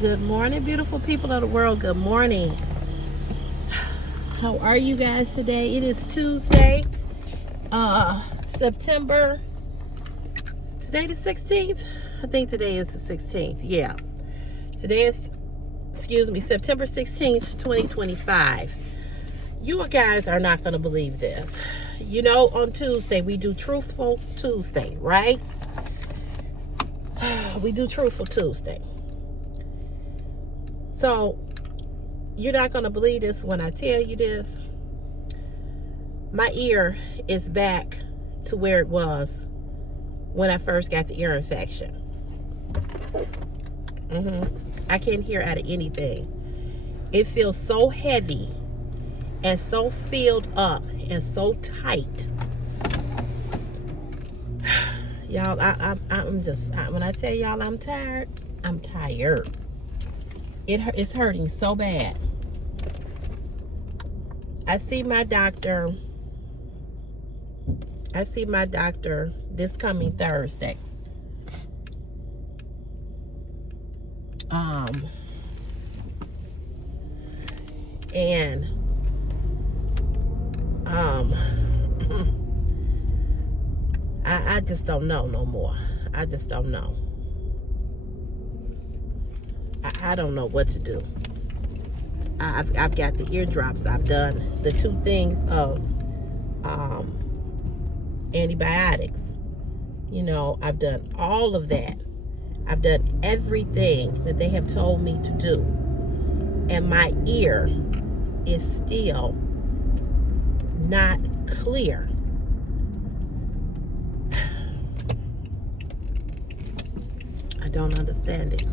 Good morning, beautiful people of the world. Good morning. How are you guys today? It is Tuesday, September, today the 16th? I think today is the 16th. Yeah. Today is, September 16th, 2025. You guys are not going to believe this. You know, on Tuesday, we do Truthful Tuesday, right? We do Truthful Tuesday. So, you're not going to believe this when I tell you this. My ear is back to where it was when I first got the ear infection. I can't hear out of anything. It feels so heavy and so filled up and so tight. Y'all, when I tell y'all I'm tired, I'm tired. It's hurting so bad. I see my doctor this coming Thursday. And I just don't know no more. I just don't know. I don't know what to do. I've got the eardrops. I've done the 2 things of antibiotics. You know, I've done all of that. I've done everything that they have told me to do. And my ear is still not clear. I don't understand it.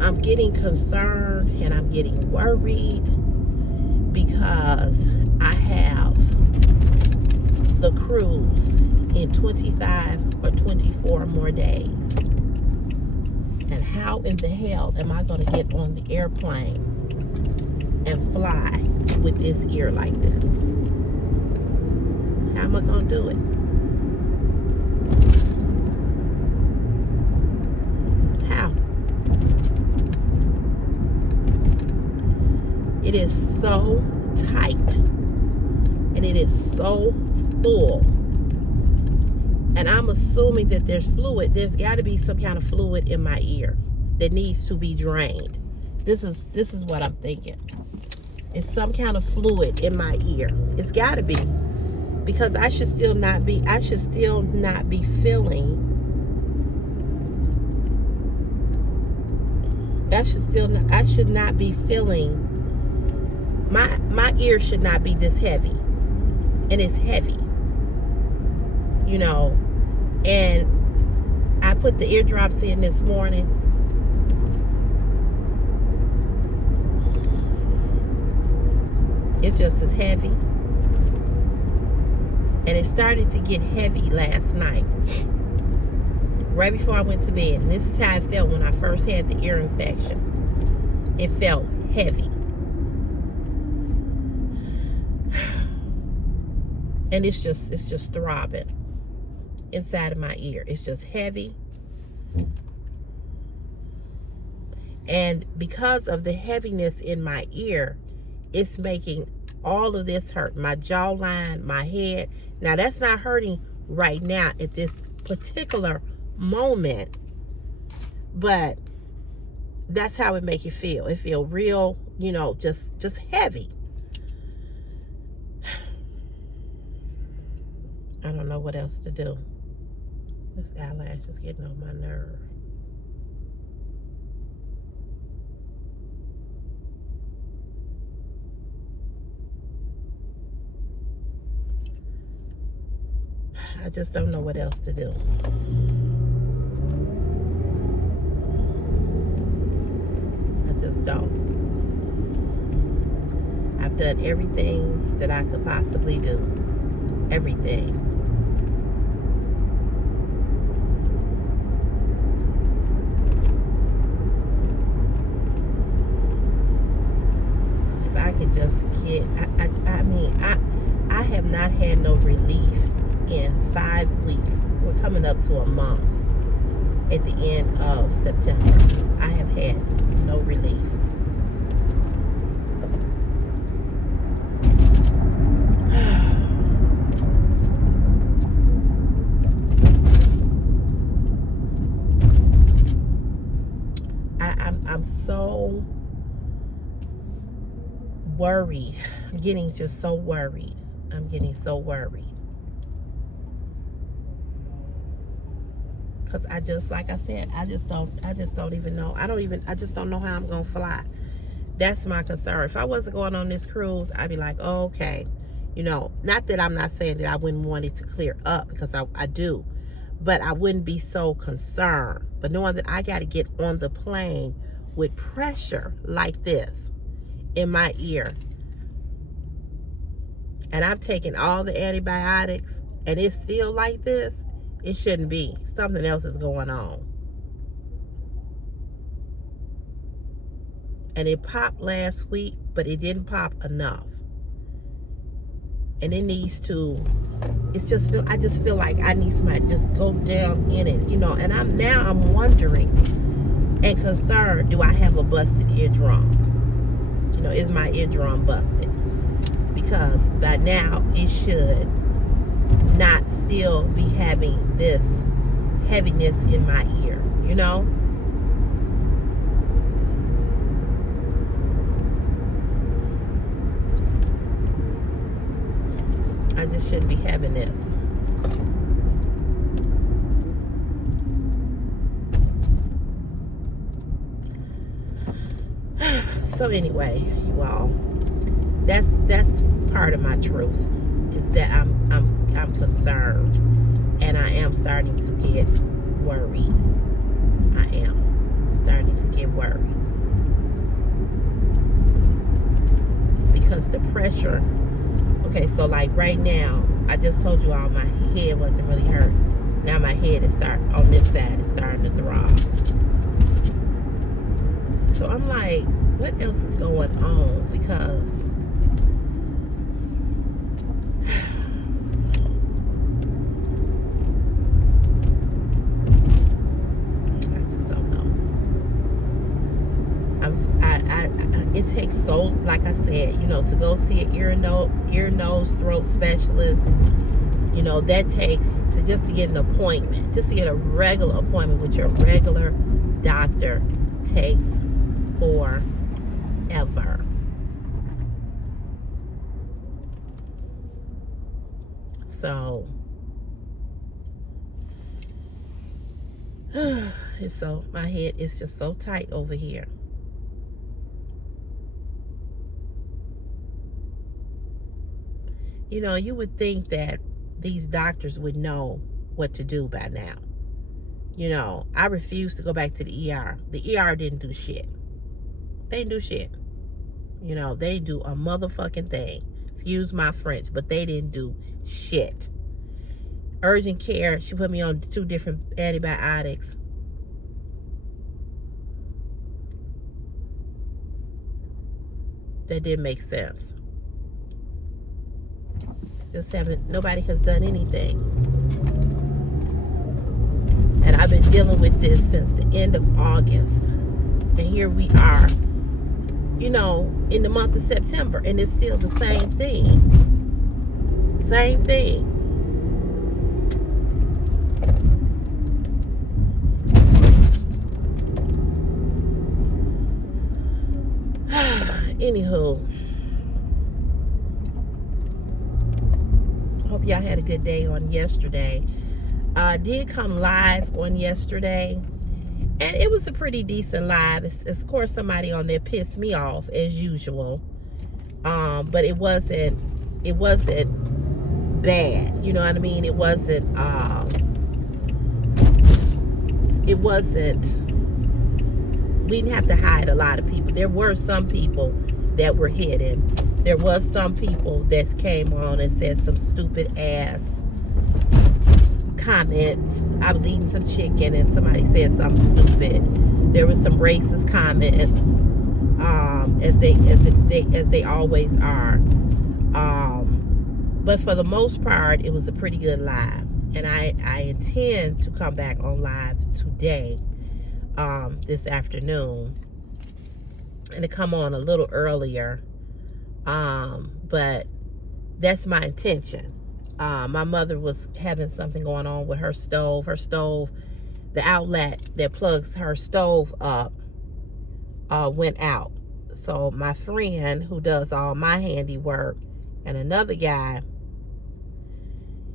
I'm getting concerned and I'm getting worried because I have the cruise in 25 or 24 more days. And how in the hell am I going to get on the airplane and fly with this ear like this? How am I going to do it? How? It is so tight and it is so full. And I'm assuming that there's fluid. There's got to be some kind of fluid in my ear that needs to be drained. This is what I'm thinking. It's some kind of fluid in my ear. It's got to be, because I should still not be feeling. I should not be feeling. My ear should not be this heavy, and it's heavy. You know, and I put the eardrops in this morning. It's just as heavy. And it started to get heavy last night, right before I went to bed. And this is how it felt when I first had the ear infection. It felt heavy. And it's just throbbing inside of my ear. It's just heavy. And because of the heaviness in my ear, it's making all of this hurt. My jawline, my head. Now, that's not hurting right now at this particular moment. But that's how it make you feel. It feel real, you know, just heavy. I don't know what else to do. This eyelash is getting on my nerve. I just don't know what else to do. I just don't. I've done everything that I could possibly do. Everything. If I could just get, I have not had no relief in 5 weeks. We're coming up to a month. at the end of September. I have had no relief. I'm so worried. I'm getting just so worried. I'm getting so worried. Because I just, like I said, I just don't even know. I just don't know how I'm going to fly. That's my concern. If I wasn't going on this cruise, I'd be like, oh, okay. You know, not that I'm not saying that I wouldn't want it to clear up, because I do. But I wouldn't be so concerned. But knowing that I got to get on the plane with pressure like this in my ear, and I've taken all the antibiotics, and it's still like this, it shouldn't be. Something else is going on. And it popped last week, but it didn't pop enough. And it needs to, I just feel like I need somebody to just go down in it, you know. And I'm wondering and concerned, do I have a busted eardrum? You know, is my eardrum busted? Because by now it should not still be having this heaviness in my ear, you know. I just shouldn't be having this. So anyway, you all, that's part of my truth, is that I'm concerned, and I am starting to get worried. I am starting to get worried because the pressure. Okay, so like right now, I just told you all my head wasn't really hurt. Now my head is on this side is starting to throb. So I'm like, what else is going on? Because I just don't know. It takes so, like I said, you know, to go see an ear, nose, throat specialist, you know, that takes to get an appointment, just to get a regular appointment with your regular doctor takes forever. So my head is just so tight over here. You know, you would think that these doctors would know what to do by now. You know, I refuse to go back to the ER. The ER didn't do shit. They didn't do shit. You know, they do a motherfucking thing. Excuse my French, but they didn't do shit. Urgent care, she put me on 2 different antibiotics. That didn't make sense. Nobody has done anything. And I've been dealing with this since the end of August. And here we are, you know, in the month of September, and it's still the same thing. Same thing. Anywho, hope y'all had a good day on yesterday. I did come live on yesterday, and it was a pretty decent live. It's of course somebody on there pissed me off as usual, but it wasn't bad. You know what I mean? It wasn't. We didn't have to hide a lot of people. There were some people that were hidden. There was some people that came on and said some stupid ass comments. I was eating some chicken and somebody said something stupid. There was some racist comments, as they always are. But for the most part, it was a pretty good live. And I intend to come back on live today, this afternoon, and to come on a little earlier. But that's my intention. My mother was having something going on with her stove. Her stove, the outlet that plugs her stove up, went out. So my friend who does all my handiwork and another guy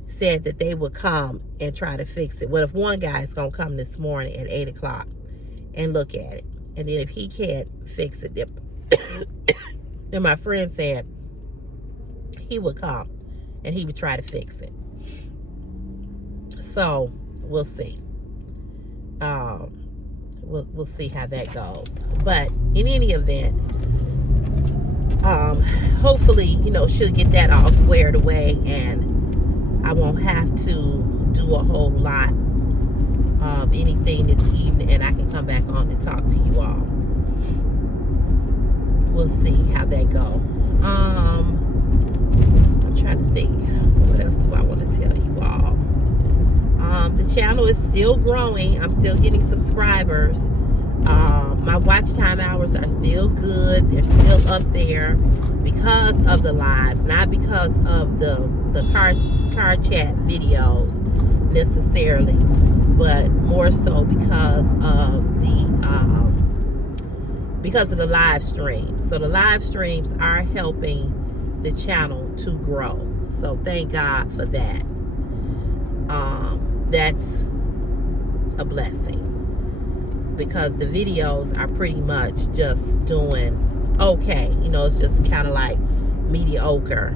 said that they would come and try to fix it. Well, if one guy is going to come this morning at 8 o'clock and look at it, and then if he can't fix it, then my friend said he would come and he would try to fix it. So we'll see. We'll see how that goes. But in any event, hopefully, she'll get that all squared away, and I won't have to do a whole lot of anything this evening, and I can come back on and talk to you all. We'll see how that goes. I'm trying to think. What else do I want to tell you all? The channel is still growing. I'm still getting subscribers. My watch time hours are still good. They're still up there because of the lives, not because of the car chat videos necessarily, but more so because of the live streams. So the live streams are helping the channel to grow. So thank God for that. That's a blessing, because the videos are pretty much just doing okay. It's just kind of like mediocre.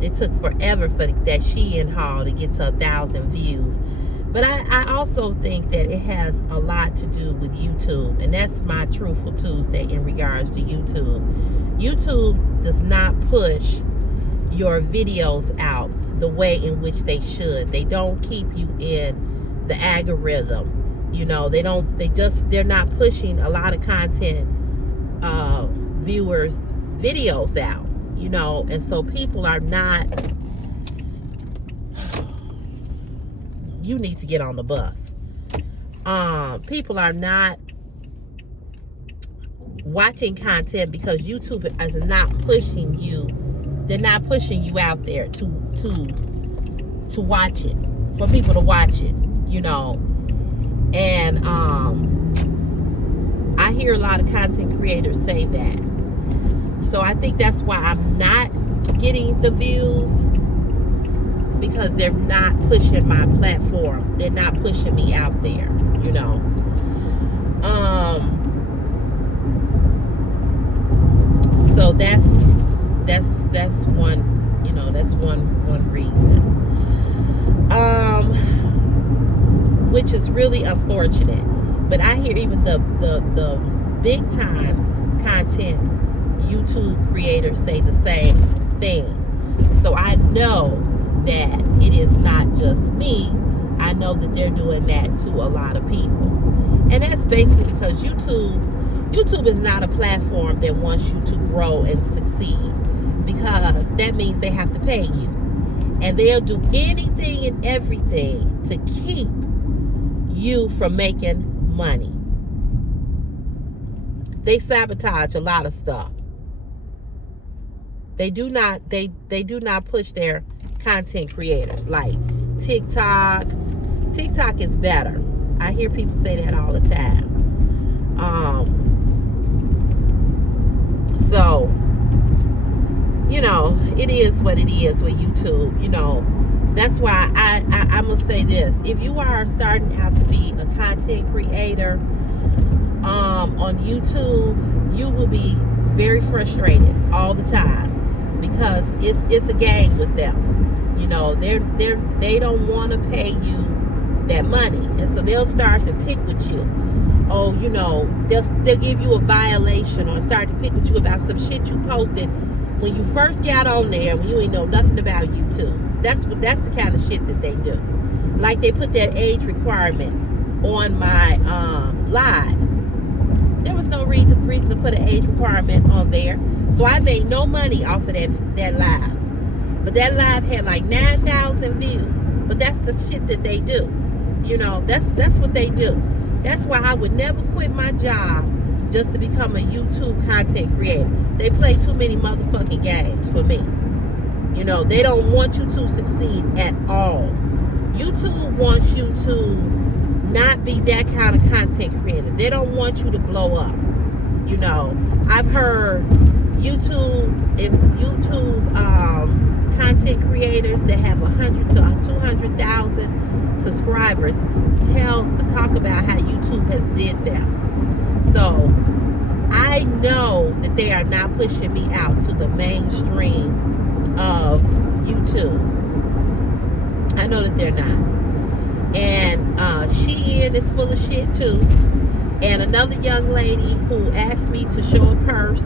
It took forever for that Shein haul to get to 1,000 views. But I also think that it has a lot to do with YouTube. And that's my Truthful Tuesday in regards to YouTube. YouTube does not push your videos out the way in which they should. They don't keep you in the algorithm. They're not pushing a lot of content viewers videos out. And so people are not, you need to get on the bus. People are not watching content because YouTube is not pushing you. They're not pushing you out there to watch it, for people to watch it, And I hear a lot of content creators say that. So I think that's why I'm not getting the views, because they're not pushing my platform. They're not pushing me out there, So that's one, that's one reason. Which is really unfortunate. But I hear even the big time content YouTube creators say the same thing. So I know that it is not just me. I know that they're doing that to a lot of people. And that's basically because YouTube is not a platform that wants you to grow and succeed, because that means they have to pay you. And they'll do anything and everything to keep you from making money. They sabotage a lot of stuff. They do not push their content creators like TikTok. TikTok is better. I hear people say that all the time. So, it is what it is with YouTube. That's why I'm going to say this. If you are starting out to be a content creator on YouTube, you will be very frustrated all the time, because it's a game with them. They don't want to pay you that money, and so they'll start to pick with you. Oh, they'll give you a violation or start to pick with you about some shit you posted when you first got on there, when you ain't know nothing about YouTube. That's the kind of shit that they do. Like they put that age requirement on my live. There was no reason to put an age requirement on there. So I made no money off of that live. But that live had like 9,000 views. But that's the shit that they do. You know, that's what they do. That's why I would never quit my job just to become a YouTube content creator. They play too many motherfucking games for me. You know, they don't want you to succeed at all. YouTube wants you to not be that kind of content creator. They don't want you to blow up. You know, I've heard YouTube content creators that have 100 to 200,000 subscribers talk about how YouTube has did them. So I know that they are not pushing me out to the mainstream of YouTube. I know that they're not. And Shein is full of shit too. And another young lady who asked me to show a purse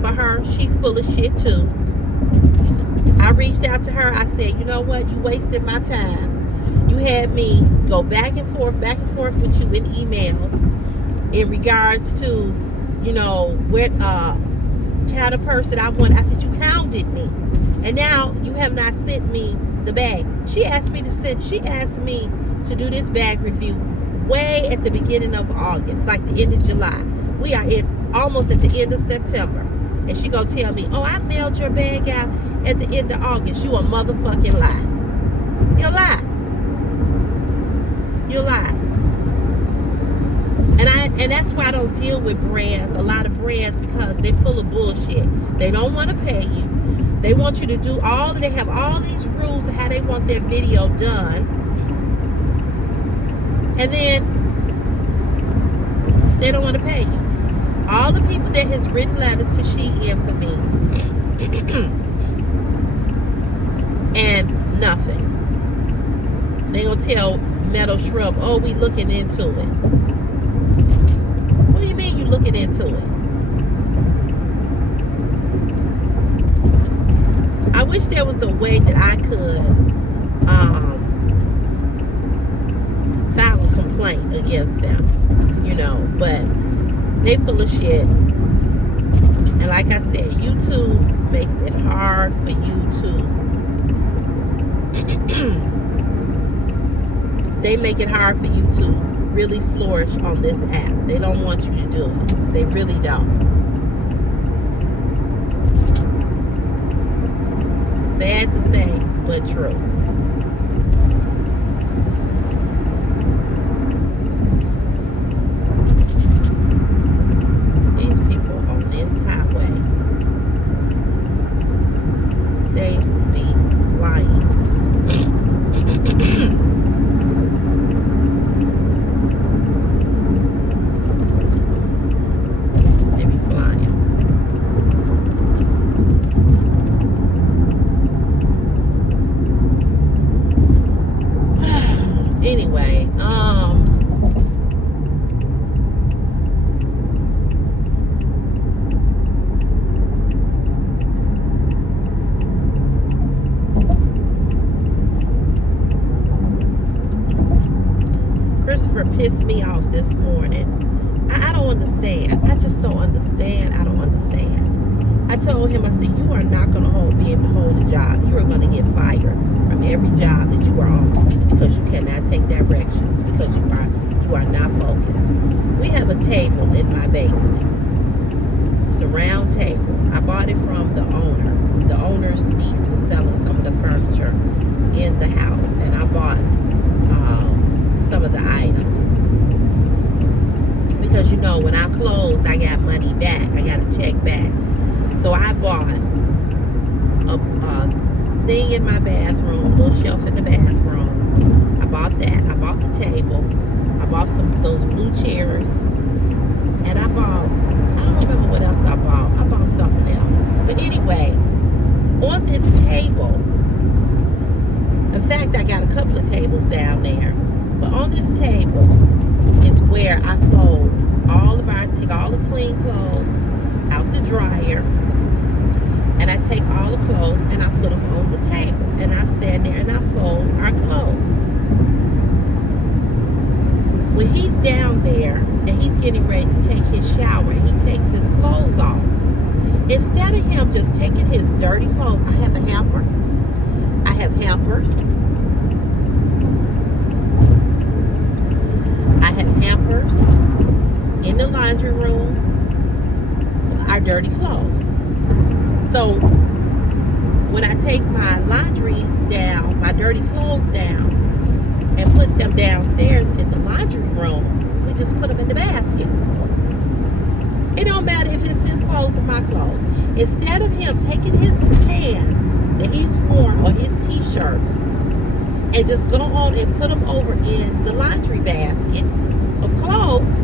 for her, she's full of shit too. I reached out to her. I said, you know what? You wasted my time. You had me go back and forth with you in emails in regards to, you know, what kind of purse that I want. I said, you hounded me. And now you have not sent me the bag. She asked me to do this bag review way at the beginning of August, like the end of July. We are almost at the end of September. And she gonna tell me, oh, I mailed your bag out at the end of August. You a motherfucking lie. You lie. You lie. And that's why I don't deal with brands, a lot of brands, because they're full of bullshit. They don't want to pay you. They want you to do they have all these rules of how they want their video done. And then they don't want to pay you. All the people that has written letters to Shein for me and nothing. They gonna tell Meadow Shrub, oh, we looking into it. What do you mean you looking into it? I wish there was a way that I could file a complaint against them, you know, but they full of shit. And like I said, YouTube makes it hard for you to they make it hard for you to really flourish on this app. They don't want you to do it. They really don't. Sad to say, but true. These people on this highway, they be flying. They be flying. Anyway, Christopher pissed me off this morning. I don't understand. I just don't understand. I don't understand. I told him, I said, you are not going to be able to hold a job. You are going to get fired from every job that you are on because you cannot take directions, because you are not focused. We have a table in my basement. It's a round table. I bought it from the owner. The owner's niece was selling some of the furniture in the house, and I bought some of the items. Because, you know, when I closed, I got money back. I got a check back. So I bought a thing in my bathroom, a little shelf in the bathroom. I bought that. I bought the table. I bought some of those blue chairs. And I don't remember what else I bought. I bought something else. But anyway, on this table, in fact, I got a couple of tables down there. But on this table is where I fold take all the clean clothes out the dryer, and I take all the clothes and I put them on the table, and I stand there and I fold our clothes. When he's down there and he's getting ready to take his shower and he takes his clothes off, Instead of him just taking his dirty clothes, I have a hamper. I have hampers. I have hampers in the laundry room for our dirty clothes. So when I take my laundry down, my dirty clothes down, and put them downstairs in the laundry room, we just put them in the baskets. It don't matter if it's his clothes or my clothes. Instead of him taking his pants that he's worn or his t-shirts and just go on and put them over in the laundry basket of clothes,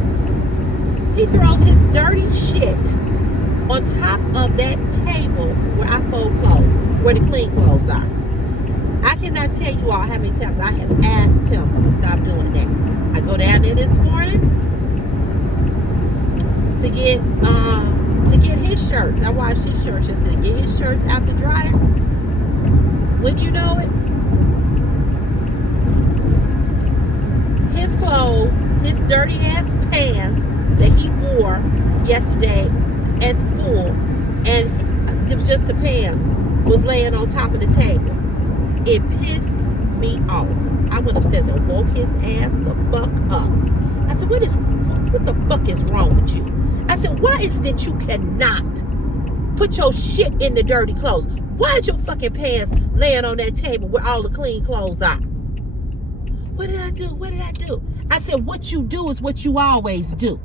he throws his dirty shit on top of that table where I fold clothes, where the clean clothes are. I cannot tell you all how many times I have asked him to stop doing that. I go down there this morning to get his shirts. I washed his shirts yesterday. Get his shirts out the dryer. Wouldn't you know it? His clothes, his dirty ass pants that he wore yesterday at school, and it was just the pants, was laying on top of the table. It pissed me off. I went upstairs and woke his ass the fuck up. I said, what the fuck is wrong with you? I said, why is it that you cannot put your shit in the dirty clothes? Why is your fucking pants laying on that table where all the clean clothes are? What did I do? What did I do? I said, what you do is what you always do.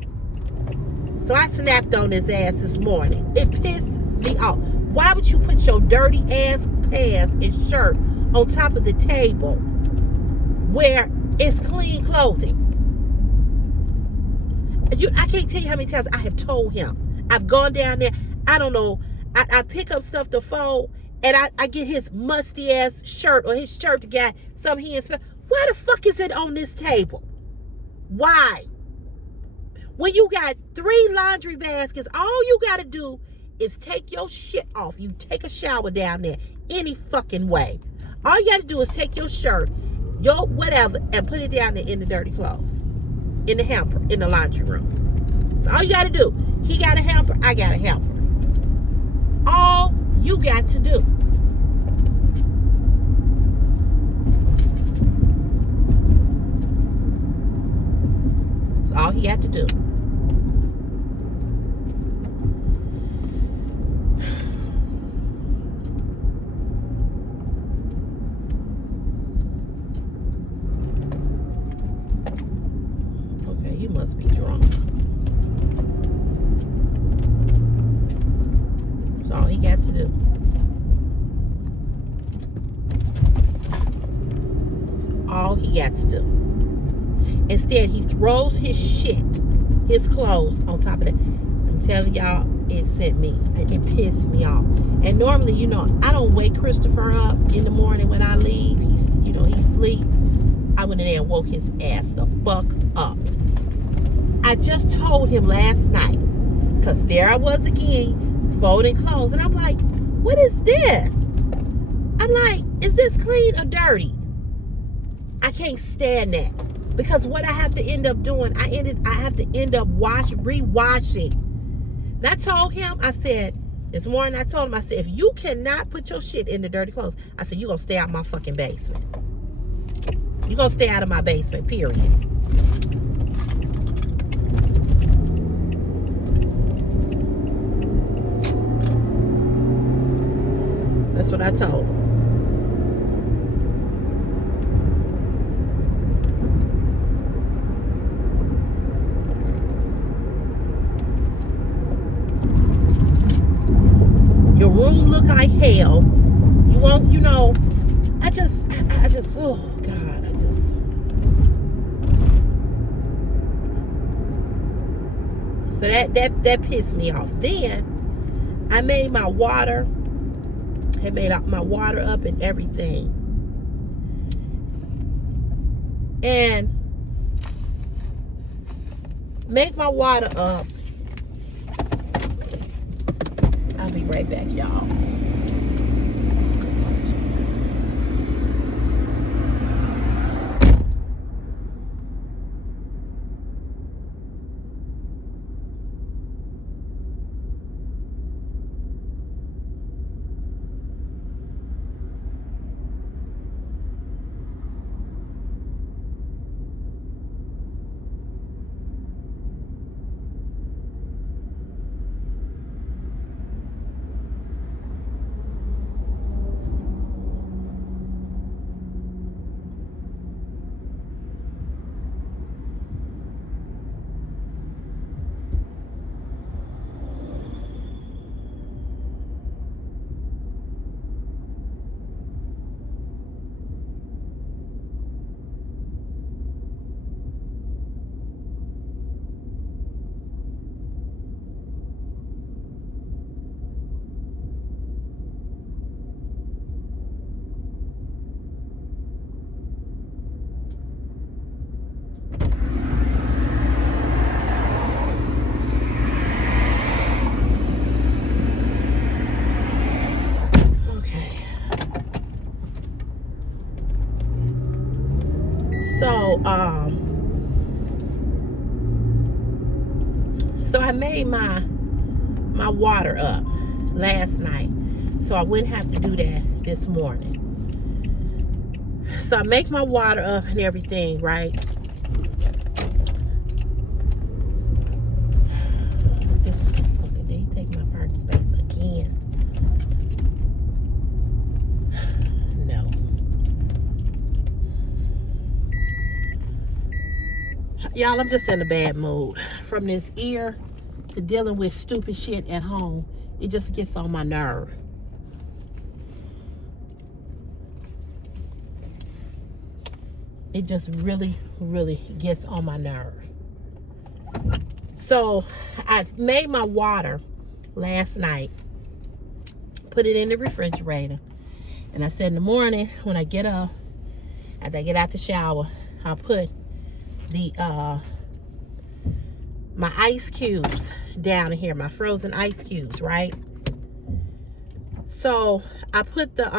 So I snapped on his ass this morning. It pissed me off. Why would you put your dirty ass pants and shirt on top of the table where it's clean clothing? I can't tell you how many times I have told him. I've gone down there. I don't know. I pick up stuff to fold, and I get his musty ass shirt or his shirt guy. Something he inspected. Why the fuck is it on this table? Why? When you got 3 laundry baskets, all you got to do is take your shit off. You take a shower down there any fucking way. All you got to do is take your shirt, your whatever, and put it down there in the dirty clothes. In the hamper, in the laundry room. So all you got to do. He got a hamper, I got a hamper. All you got to do. That's all he got to do. Okay, you must be drunk. That's all he got to do. That's all he got to do. Instead, he throws his shit, his clothes on top of that. I'm telling y'all, it pissed me off. And normally, I don't wake Christopher up in the morning when I leave. He sleep. I went in there and woke his ass the fuck up. I just told him last night, because there I was again, folding clothes. And I'm like, what is this? I'm like, is this clean or dirty? I can't stand that. Because what I have to end up doing, I have to end up rewashing. And I told him, I said, this morning I told him, I said, if you cannot put your shit in the dirty clothes, I said, you're going to stay out of my fucking basement. You're going to stay out of my basement, period. That's what I told him. Your room look like hell. You won't, I just, oh God, so that pissed me off. Then I made my water, had made my water up and everything. And make my water up. I'll be right back, y'all. So I made my water up last night, so I wouldn't have to do that this morning. So I make my water up and everything, right? Okay, did he take my parking space again? No. Y'all, I'm just in a bad mood. From this ear to dealing with stupid shit at home, it just gets on my nerve. It just really, really gets on my nerve. So I made my water last night, put it in the refrigerator, and I said in the morning when I get up, after I get out the shower, I'll put the my ice cubes down in here, my frozen ice cubes, right? So I put the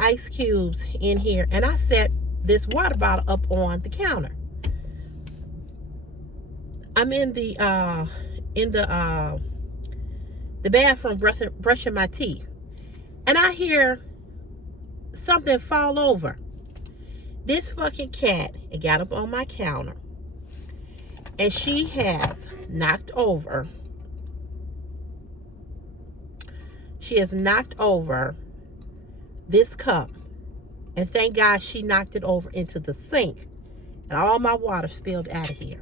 ice cubes in here, and I set this water bottle up on the counter. I'm in the bathroom brushing my teeth, and I hear something fall over. This fucking cat, it got up on my counter, and she has knocked over. She has knocked over this cup, and thank God she knocked it over into the sink, and all my water spilled out of here.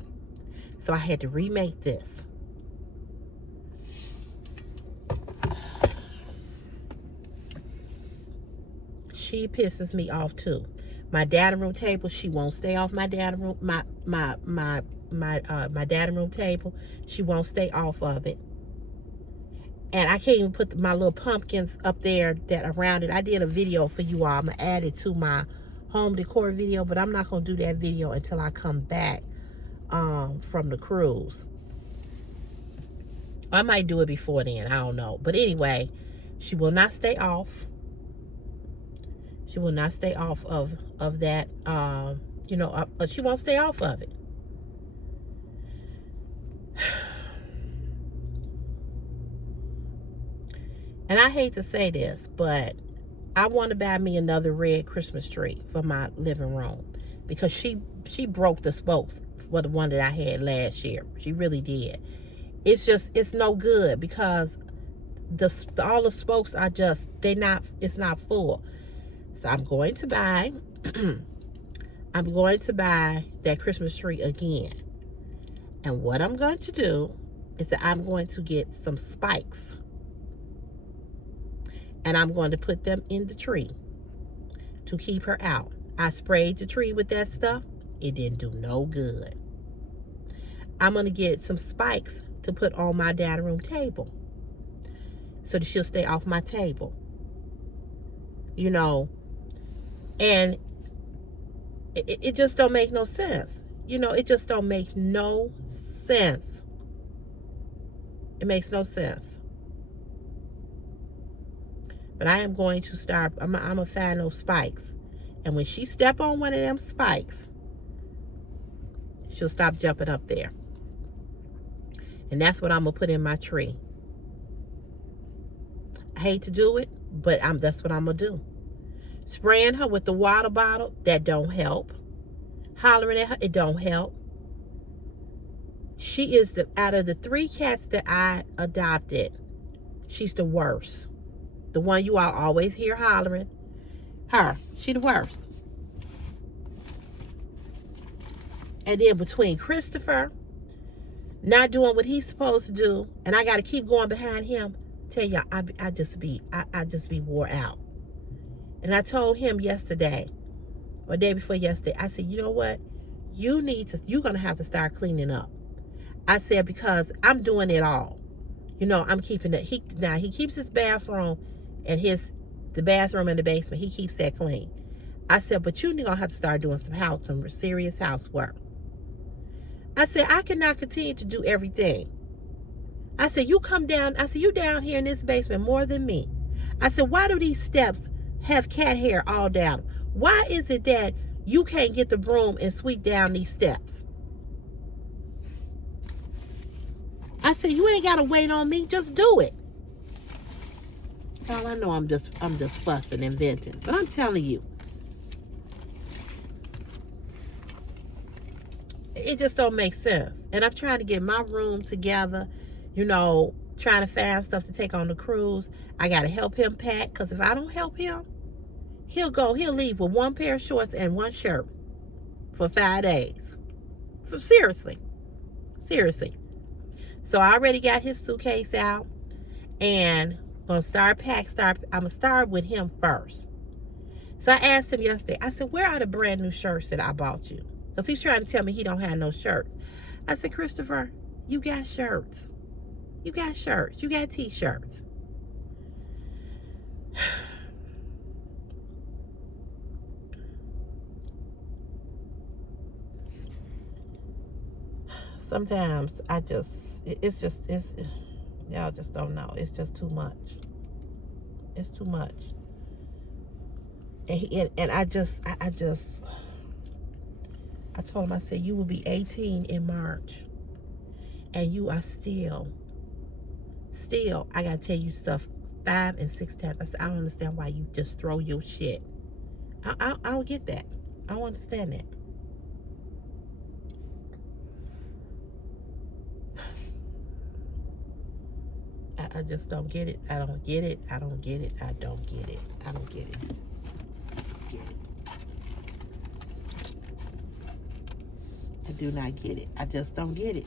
So I had to remake this. She pisses me off too. My dining room table, she won't stay off my dining room. My dining room table, she won't stay off of it. And I can't even put my little pumpkins up there that around it. I did a video for you all. I'm gonna add it to my home decor video, but I'm not gonna do that video until I come back from the cruise. I might do it before then, I don't know. But anyway, she will not stay off. She will not stay off of that, she won't stay off of it. And I hate to say this, but I want to buy me another red Christmas tree for my living room, because she broke the spokes for the one that I had last year. She really did. It's no good, because all the spokes are just, it's not full. So I'm going to buy that Christmas tree again. And what I'm going to do is that I'm going to get some spikes, and I'm going to put them in the tree to keep her out. I sprayed the tree with that stuff. It didn't do no good. I'm going to get some spikes to put on my dining room table so that she'll stay off my table. And it just don't make no sense. It just don't make no sense. It makes no sense. But I am going to start, I'm going to find those spikes. And when she step on one of them spikes, she'll stop jumping up there. And that's what I'm going to put in my tree. I hate to do it, but that's what I'm going to do. Spraying her with the water bottle, that don't help. Hollering at her, it don't help. She is out of the 3 cats that I adopted, she's the worst. The one you all always hear hollering. She the worst. And then between Christopher not doing what he's supposed to do, and I got to keep going behind him, tell y'all, I just be wore out. And I told him yesterday, or day before yesterday, I said, you know what? You're going to have to start cleaning up. I said, because I'm doing it all. I'm keeping it. He keeps his bathroom and the bathroom in the basement. He keeps that clean. I said, but you're going to have to start doing some serious housework. I said, I cannot continue to do everything. I said, you come down. I said, you down here in this basement more than me. I said, why do these steps have cat hair all down? Why is it that You can't get the broom and sweep down these steps. I said, you ain't gotta wait on me, just do it. Well, I know I'm just fussing and venting, but I'm telling you, it just don't make sense. And I'm trying to get my room together, trying to find stuff to take on the cruise. I gotta help him pack, because if I don't help him, he'll leave with one pair of shorts and one shirt for 5 days. So seriously. So I already got his suitcase out, and I'm gonna start with him first. So I asked him yesterday, I said, where are the brand new shirts that I bought you? Because he's trying to tell me he don't have no shirts. I said, Christopher, you got shirts. You got t-shirts. Sometimes y'all just don't know. It's just too much. It's too much. And I told him, I said, you will be 18 in March, and you are still, I gotta tell you stuff 5 and 6 times. I said, I don't understand why you just throw your shit. I don't get that. I don't understand that. I just don't get it. I don't get it. I don't get it. I don't get it. I don't get it. I do not get it. I just don't get it.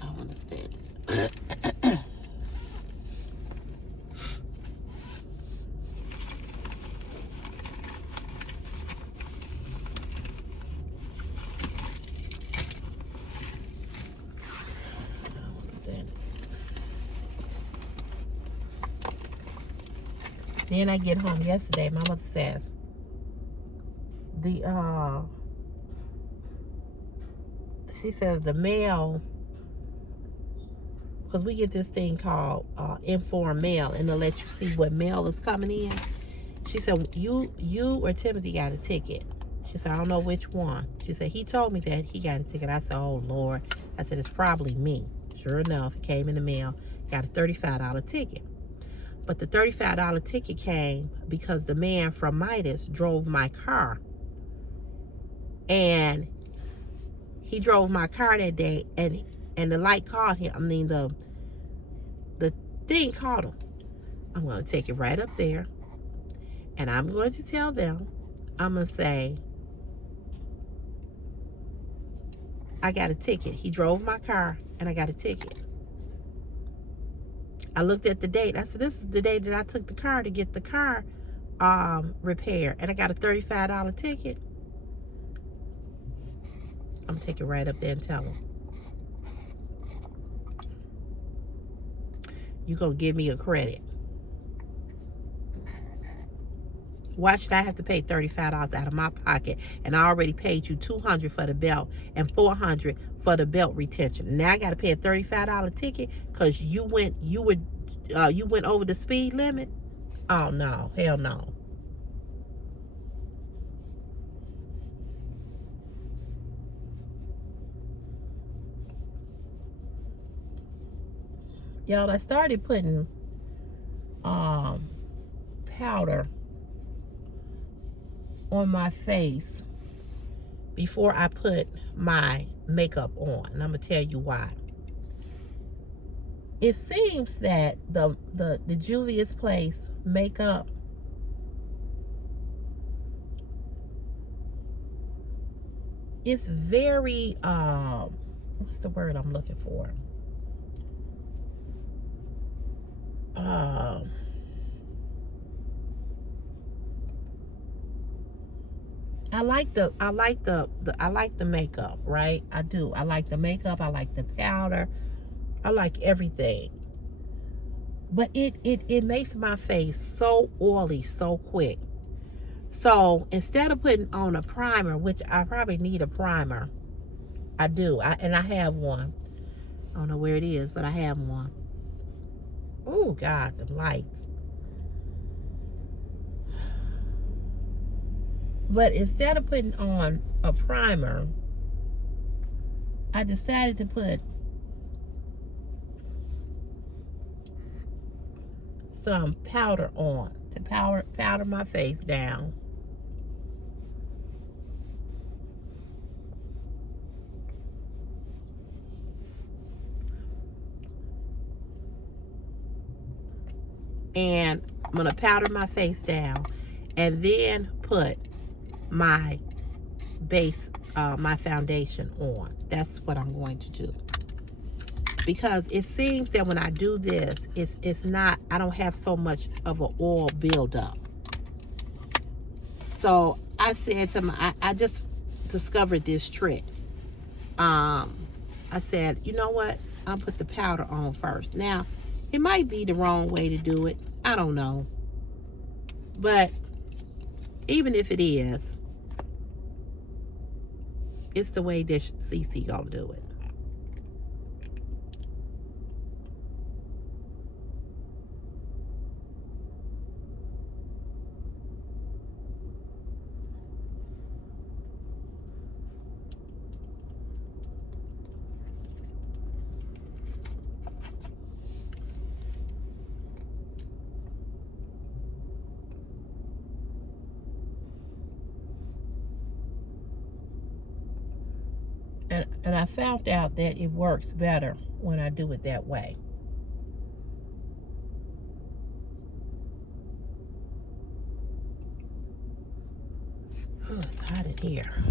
I don't understand it. Then I get home yesterday, my mother says, she says the mail, because we get this thing called informed mail, and they'll let you see what mail is coming in. She said, you or Timothy got a ticket. She said, I don't know which one. She said, he told me that he got a ticket. I said, oh, Lord. I said, it's probably me. Sure enough, it came in the mail, got a $35 ticket. But the $35 ticket came because the man from Midas drove my car. And he drove my car that day, and the light called him. I mean, the thing called him. I'm going to take it right up there, and I'm going to tell them, I'm going to say, I got a ticket. He drove my car, and I got a ticket. I looked at the date. I said, this is the day that I took the car to get the car repaired, and I got a $35 ticket. I'm going to take it right up there and tell him. You going to give me a credit. Why should I have to pay $35 out of my pocket? And I already paid you $200 for the belt and $400 for the belt retention. Now I got to pay a $35 ticket because you went over the speed limit? Oh no, hell no. Y'all, I started putting powder on my face before I put my makeup on, and I'm gonna tell you why. It seems that the Juvia's Place makeup is very what's the word I'm looking for? um, I like the makeup, right? I do. I like the makeup. I like the powder. I like everything. But it makes my face so oily so quick. So instead of putting on a primer, which I probably need a primer, I do. And I have one. I don't know where it is, but I have one. Oh God, the lights. But instead of putting on a primer, I decided to put some powder on to powder my face down. And I'm gonna powder my face down and then put my base, my foundation on. That's what I'm going to do. Because it seems that when I do this, it's not, I don't have so much of an oil buildup. So I said to I just discovered this trick. I said, you know what? I'll put the powder on first. Now, it might be the wrong way to do it. I don't know. But even if it is, it's the way that CC gonna do it. And I found out that it works better when I do it that way. Oh, it's hot in here.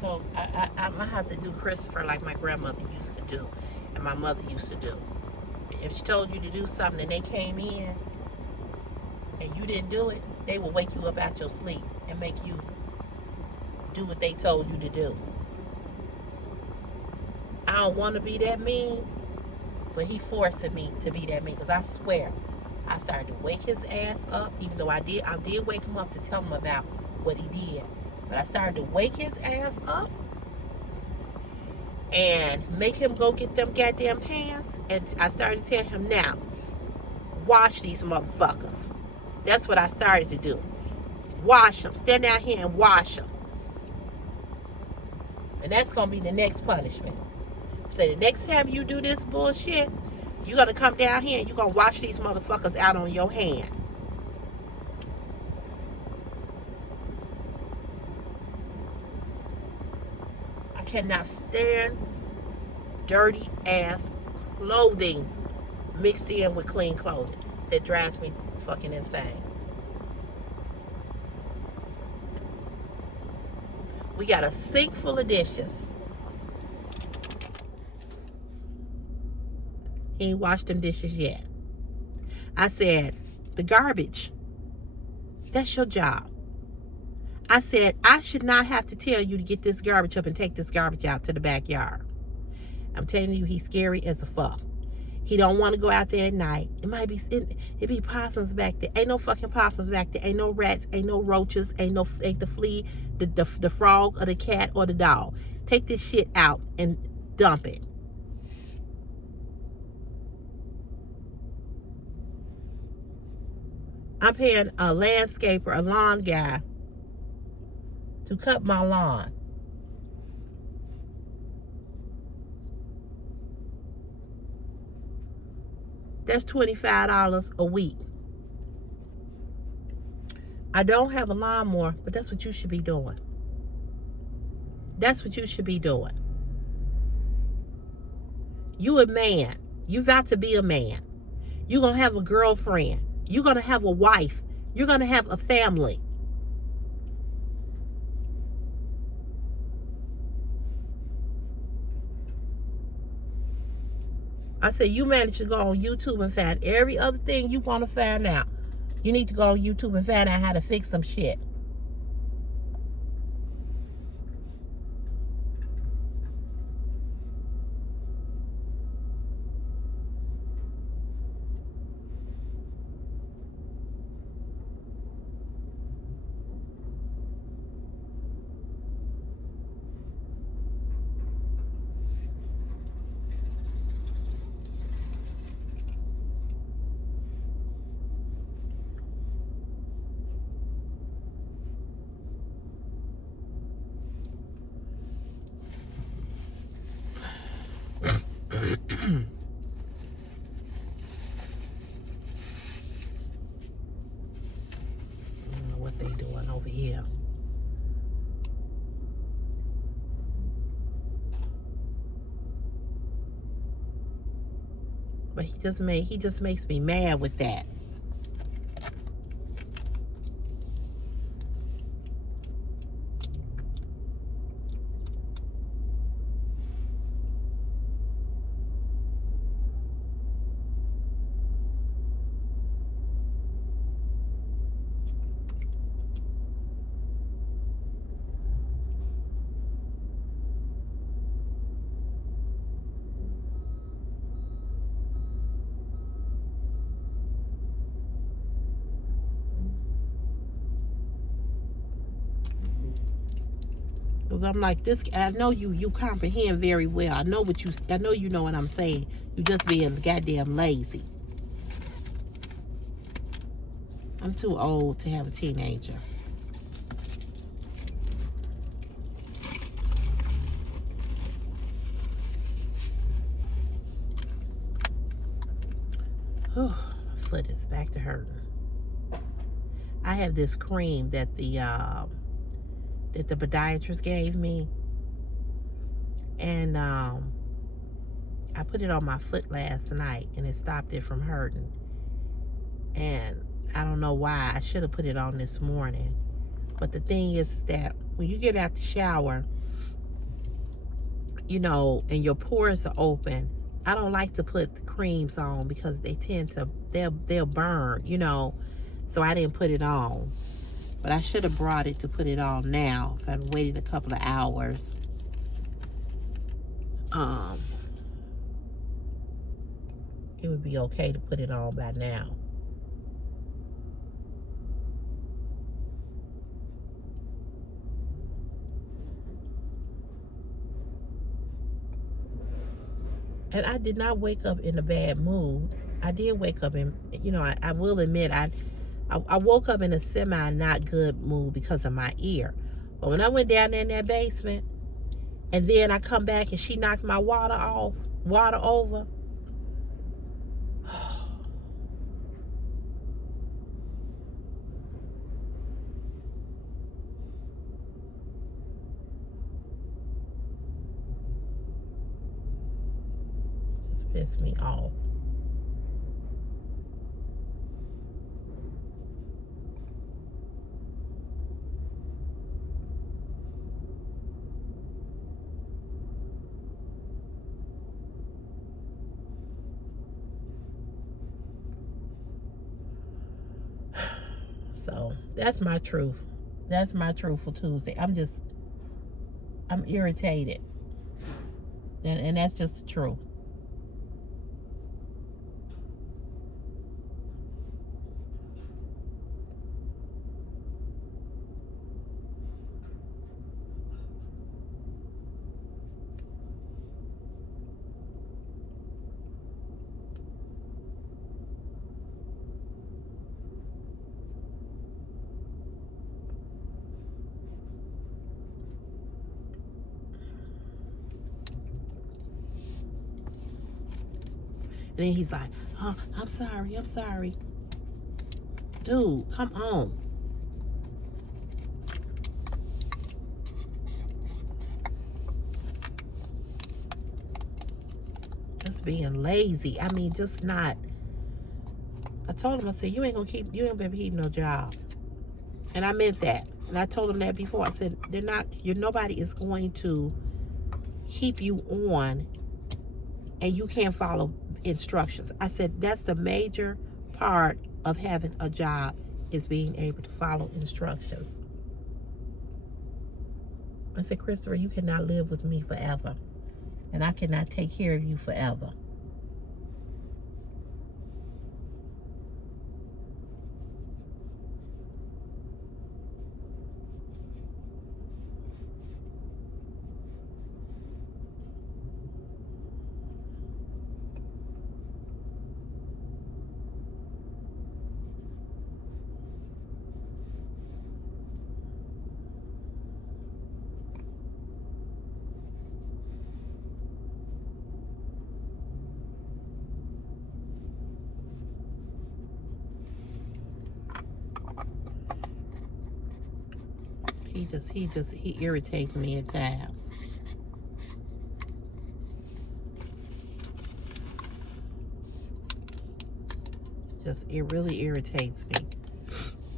So I'm gonna have to do Christopher like my grandmother used to do and my mother used to do. If she told you to do something and they came in and you didn't do it, they will wake you up out your sleep and make you do what they told you to do. I don't want to be that mean, but he forced me to be that mean, because I swear I started to wake his ass up, even though I did wake him up to tell him about what he did. But I started to wake his ass up and make him go get them goddamn pants. And I started to tell him, now, wash these motherfuckers. That's what I started to do. Wash them. Stand down here and wash them. And that's going to be the next punishment. So the next time you do this bullshit, you're going to come down here and you're going to wash these motherfuckers out on your hand. I cannot stand dirty ass clothing mixed in with clean clothing. That drives me fucking insane. We got a sink full of dishes. He ain't washed them dishes yet. I said, the garbage, that's your job. I said, I should not have to tell you to get this garbage up and take this garbage out to the backyard. I'm telling you, he's scary as a fuck. He don't want to go out there at night. It be possums back there. Ain't no fucking possums back there. Ain't no rats. Ain't no roaches. Ain't the flea, the frog or the cat or the dog. Take this shit out and dump it. I'm paying a landscaper, a lawn guy, to cut my lawn. That's $25 a week. I don't have a lawnmower, but that's what you should be doing. That's what you should be doing. You a man. You got to be a man. You're going to have a girlfriend. You're going to have a wife. You're going to have a family. I said, you managed to go on YouTube and find every other thing you want to find out. You need to go on YouTube and find out how to fix some shit. I don't know what they doing over here. But he just makes me mad with that. Cause I'm like, this. I know you comprehend very well. I know you know what I'm saying. You just being goddamn lazy. I'm too old to have a teenager. Whew, my foot is back to hurting. I have this cream that the podiatrist gave me, and I put it on my foot last night, and it stopped it from hurting. And I don't know why. I should have put it on this morning. But the thing is that when you get out the shower, you know, and your pores are open, I don't like to put the creams on because they tend to, they'll burn, you know. So I didn't put it on. But I should have brought it to put it on now. If I'd waited a couple of hours. It would be okay to put it on by now. And I did not wake up in a bad mood. I did wake up in, you know, I will admit, I woke up in a semi not good mood because of my ear. But when I went down there in that basement, and then I come back and she knocked my water over. Just pissed me off. So that's my truth. That's my truthful Tuesday. I'm irritated. And that's just the truth. And then he's like, oh, I'm sorry. Dude, come on. being lazy. I mean, just not. I told him, I said, you ain't gonna keep no job. And I meant that. And I told him that before. I said, nobody is going to keep you on and you can't follow instructions. I said, that's the major part of having a job, is being able to follow instructions. I said, Christopher, you cannot live with me forever. And I cannot take care of you forever. He irritates me at times. It really irritates me.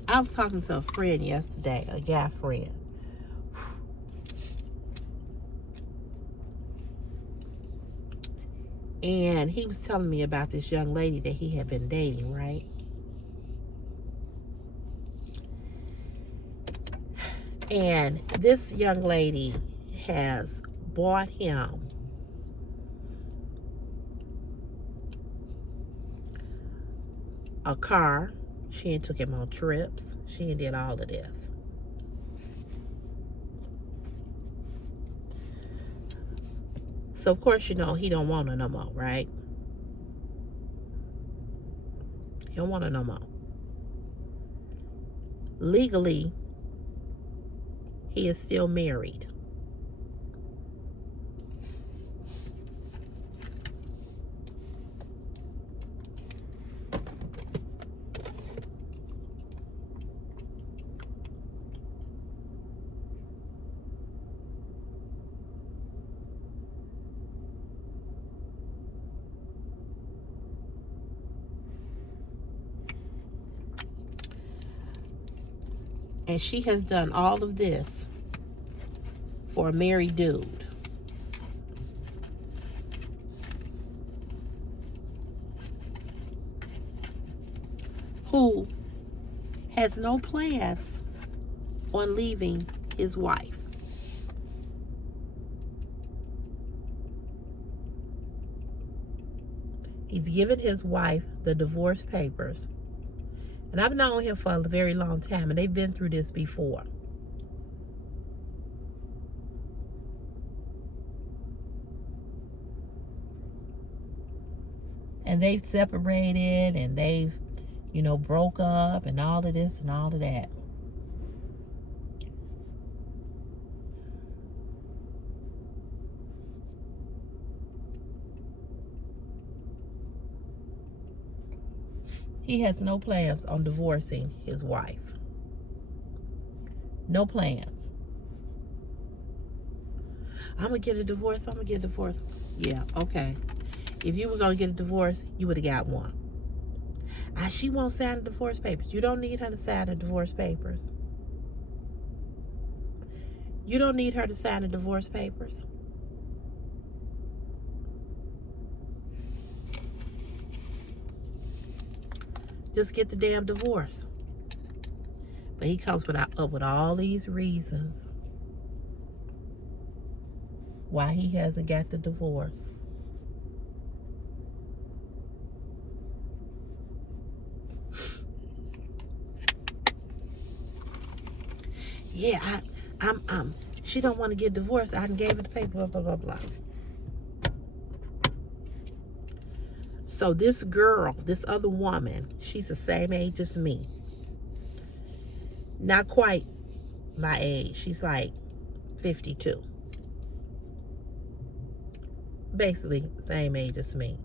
I was talking to a friend yesterday, a guy friend. And he was telling me about this young lady that he had been dating, right? And this young lady has bought him a car. She ain't took him on trips. She ain't did all of this. So of course, you know, he don't want her no more, right? He don't want her no more. Legally, he is still married. And she has done all of this for a married dude. Who has no plans on leaving his wife. He's given his wife the divorce papers. And I've known him for a very long time, and they've been through this before. And they've separated, and they've, you know, broke up, and all of this and all of that. He has no plans on divorcing his wife. No plans. I'm going to get a divorce. I'm going to get a divorce. Yeah, okay. If you were going to get a divorce, you would have got one. She won't sign the divorce papers. You don't need her to sign the divorce papers. You don't need her to sign the divorce papers. Just get the damn divorce. But he comes up with all these reasons why he hasn't got the divorce. Yeah, she don't want to get divorced. I done gave her the paper, blah, blah, blah, blah. So this girl, this other woman, she's the same age as me. Not quite my age. She's like 52. Basically, same age as me.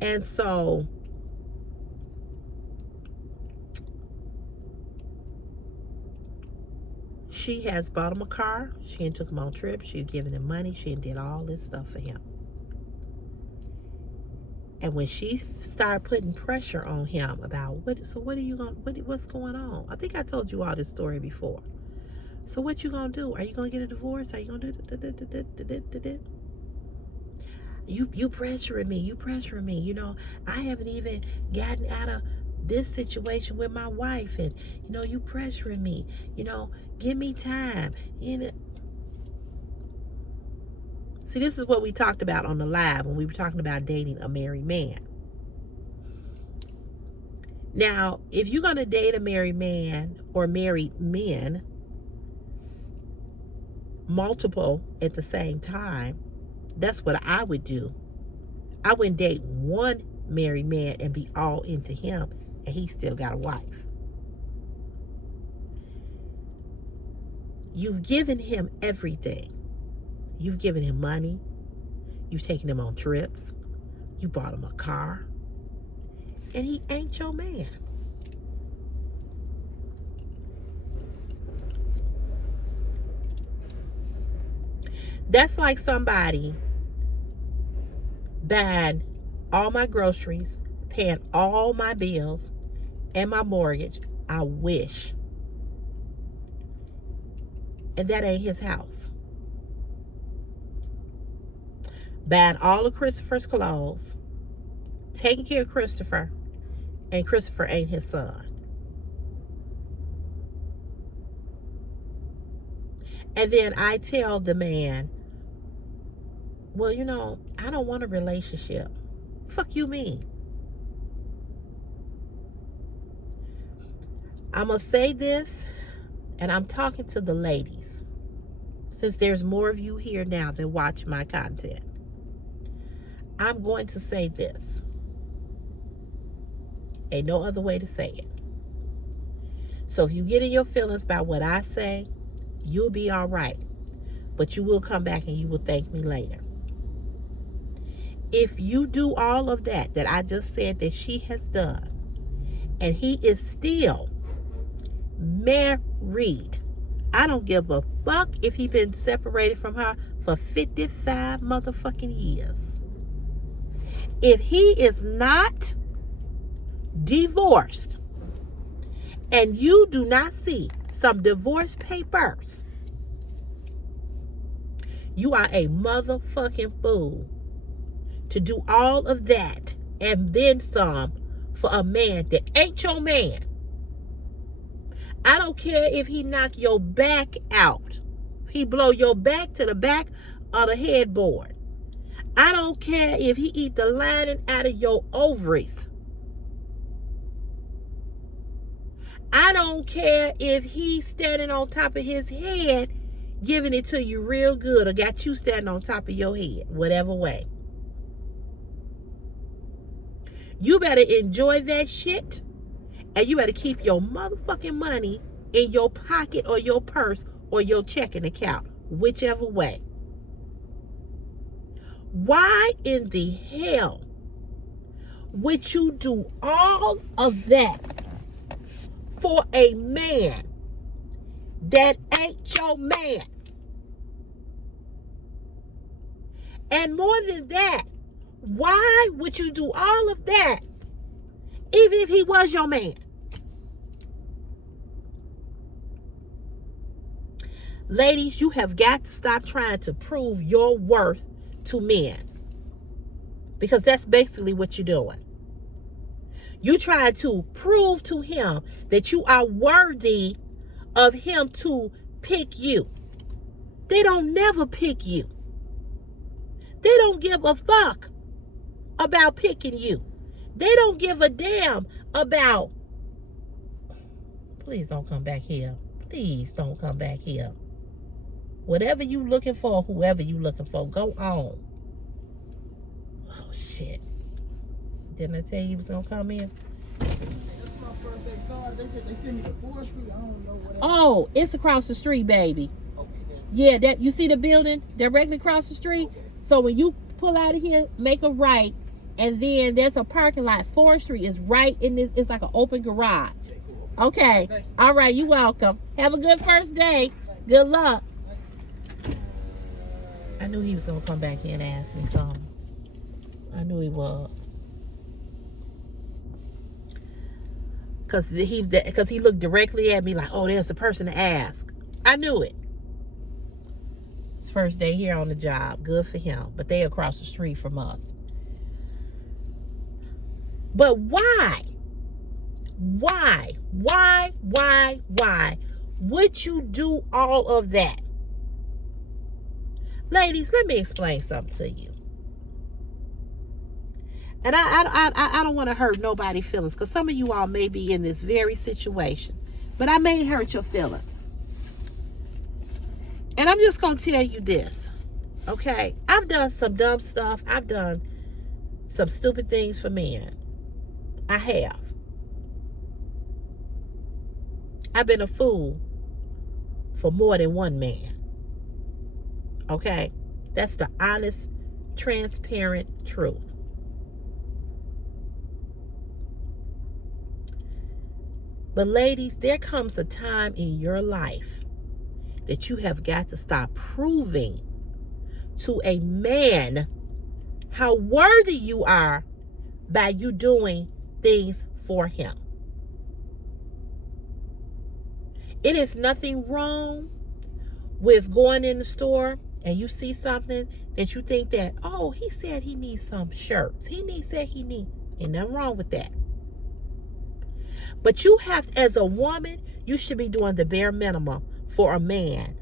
And so She has bought him a car. She took him on trips. She's given him money. She did all this stuff for him. And when she started putting pressure on him about what's going on? I think I told you all this story before. So what you gonna do? Are you gonna get a divorce? Are you gonna do you pressuring me? You pressuring me? You know, I haven't even gotten out of this situation with my wife, and you know, you pressuring me. You know, give me time. You know. See, this is what we talked about on the live when we were talking about dating a married man. Now, if you're going to date a married man or married men, multiple at the same time, that's what I would do. I wouldn't date one married man and be all into him and he still got a wife. You've given him everything. You've given him money. You've taken him on trips. You bought him a car. And he ain't your man. That's like somebody buying all my groceries, paying all my bills and my mortgage. I wish. And that ain't his house. Buying all of Christopher's clothes, taking care of Christopher, and Christopher ain't his son. And then I tell the man, well, you know, I don't want a relationship. Fuck you mean? I'm going to say this, and I'm talking to the ladies, since there's more of you here now that watch my content. I'm going to say this. Ain't no other way to say it. So if you get in your feelings about what I say, you'll be all right. But you will come back and you will thank me later. If you do all of that I just said that she has done, and he is still married, I don't give a fuck if he been separated from her for 55 motherfucking years. If he is not divorced and you do not see some divorce papers, you are a motherfucking fool to do all of that and then some for a man that ain't your man. I don't care if he knock your back out. If he blow your back to the back of the headboard. I don't care if he eat the lining out of your ovaries. I don't care if he's standing on top of his head, giving it to you real good, or got you standing on top of your head, whatever way. You better enjoy that shit, and you better keep your motherfucking money in your pocket or your purse or your checking account, whichever way. Why in the hell would you do all of that for a man that ain't your man? And more than that, why would you do all of that even if he was your man? Ladies, you have got to stop trying to prove your worth to men, because that's basically what you're doing. You try to prove to him that you are worthy of him to pick you. They don't never pick you. They don't give a fuck about picking you. They don't give a damn about... Please don't come back here. Please don't come back here. Whatever you looking for, whoever you looking for, go on. Oh, shit. Didn't I tell you he was going to come in? That's my first day started. They said they sent me to 4th Street. I don't know what. Oh, it's across the street, baby. Okay. Yeah, that you see the building directly across the street? Okay. So when you pull out of here, make a right, and then there's a parking lot. 4th Street is right in this. It's like an open garage. Okay, cool. Okay. Thank you. All right, you're welcome. Have a good first day. Thank you. Good luck. I knew he was gonna come back here and ask me something. I knew he was. Cause he looked directly at me like, oh, there's the person to ask. I knew it. His first day here on the job. Good for him. But they across the street from us. But why? Why would you do all of that? Ladies, let me explain something to you. And I don't want to hurt nobody's feelings, because some of you all may be in this very situation, but I may hurt your feelings. And I'm just going to tell you this, okay? I've done some dumb stuff. I've done some stupid things for men. I have. I've been a fool for more than one man. Okay? That's the honest, transparent truth. But ladies, there comes a time in your life that you have got to stop proving to a man how worthy you are by you doing things for him. It is nothing wrong with going in the store and you see something that you think that, oh, he said he needs some shirts. Ain't nothing wrong with that. But you have, as a woman, you should be doing the bare minimum for a man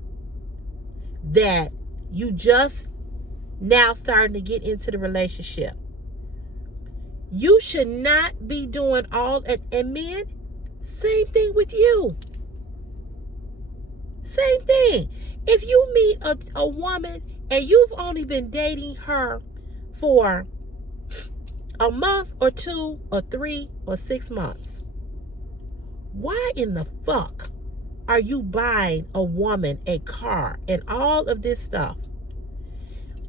that you just now starting to get into the relationship. You should not be doing all, and men, same thing with you. Same thing. If you meet a woman and you've only been dating her for a month or 2 or 3 or 6 months, why in the fuck are you buying a woman a car and all of this stuff?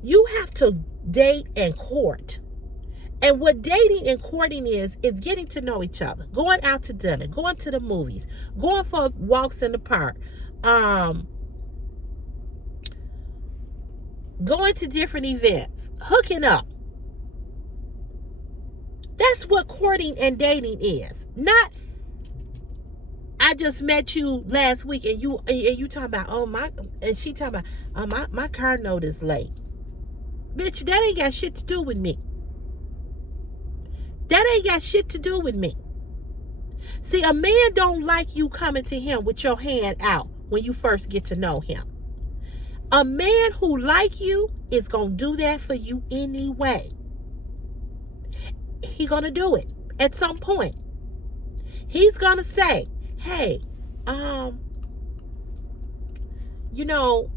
You have to date and court. And what dating and courting is getting to know each other, going out to dinner, going to the movies, going for walks in the park, going to different events, hooking up. That's what courting and dating is. Not, I just met you last week and you talking about, oh my, and she talking about, oh, my car note is late. Bitch, that ain't got shit to do with me. That ain't got shit to do with me. See, a man don't like you coming to him with your hand out when you first get to know him. A man who like you is going to do that for you anyway. He going to do it at some point. He's going to say, hey, you know,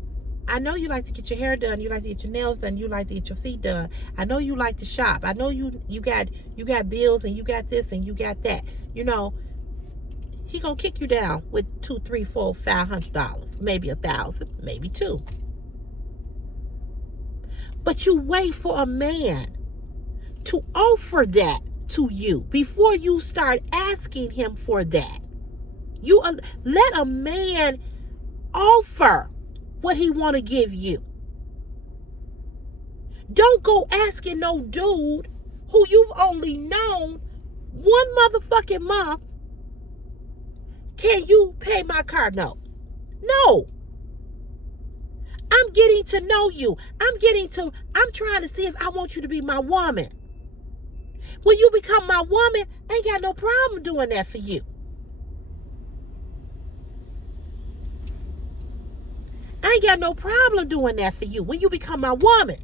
I know you like to get your hair done, you like to get your nails done, you like to get your feet done. I know you like to shop. I know you got bills and you got this and you got that. You know, he gonna kick you down with $200, $300, $400, $500, maybe $1,000, maybe $2. But you wait for a man to offer that to you before you start asking him for that. You let a man offer what he want to give you. Don't go asking no dude who you've only known 1 motherfucking month, can you pay my car note? No. I'm getting to know you. I'm trying to see if I want you to be my woman. When you become my woman, I ain't got no problem doing that for you. I ain't got no problem doing that for you when you become my woman.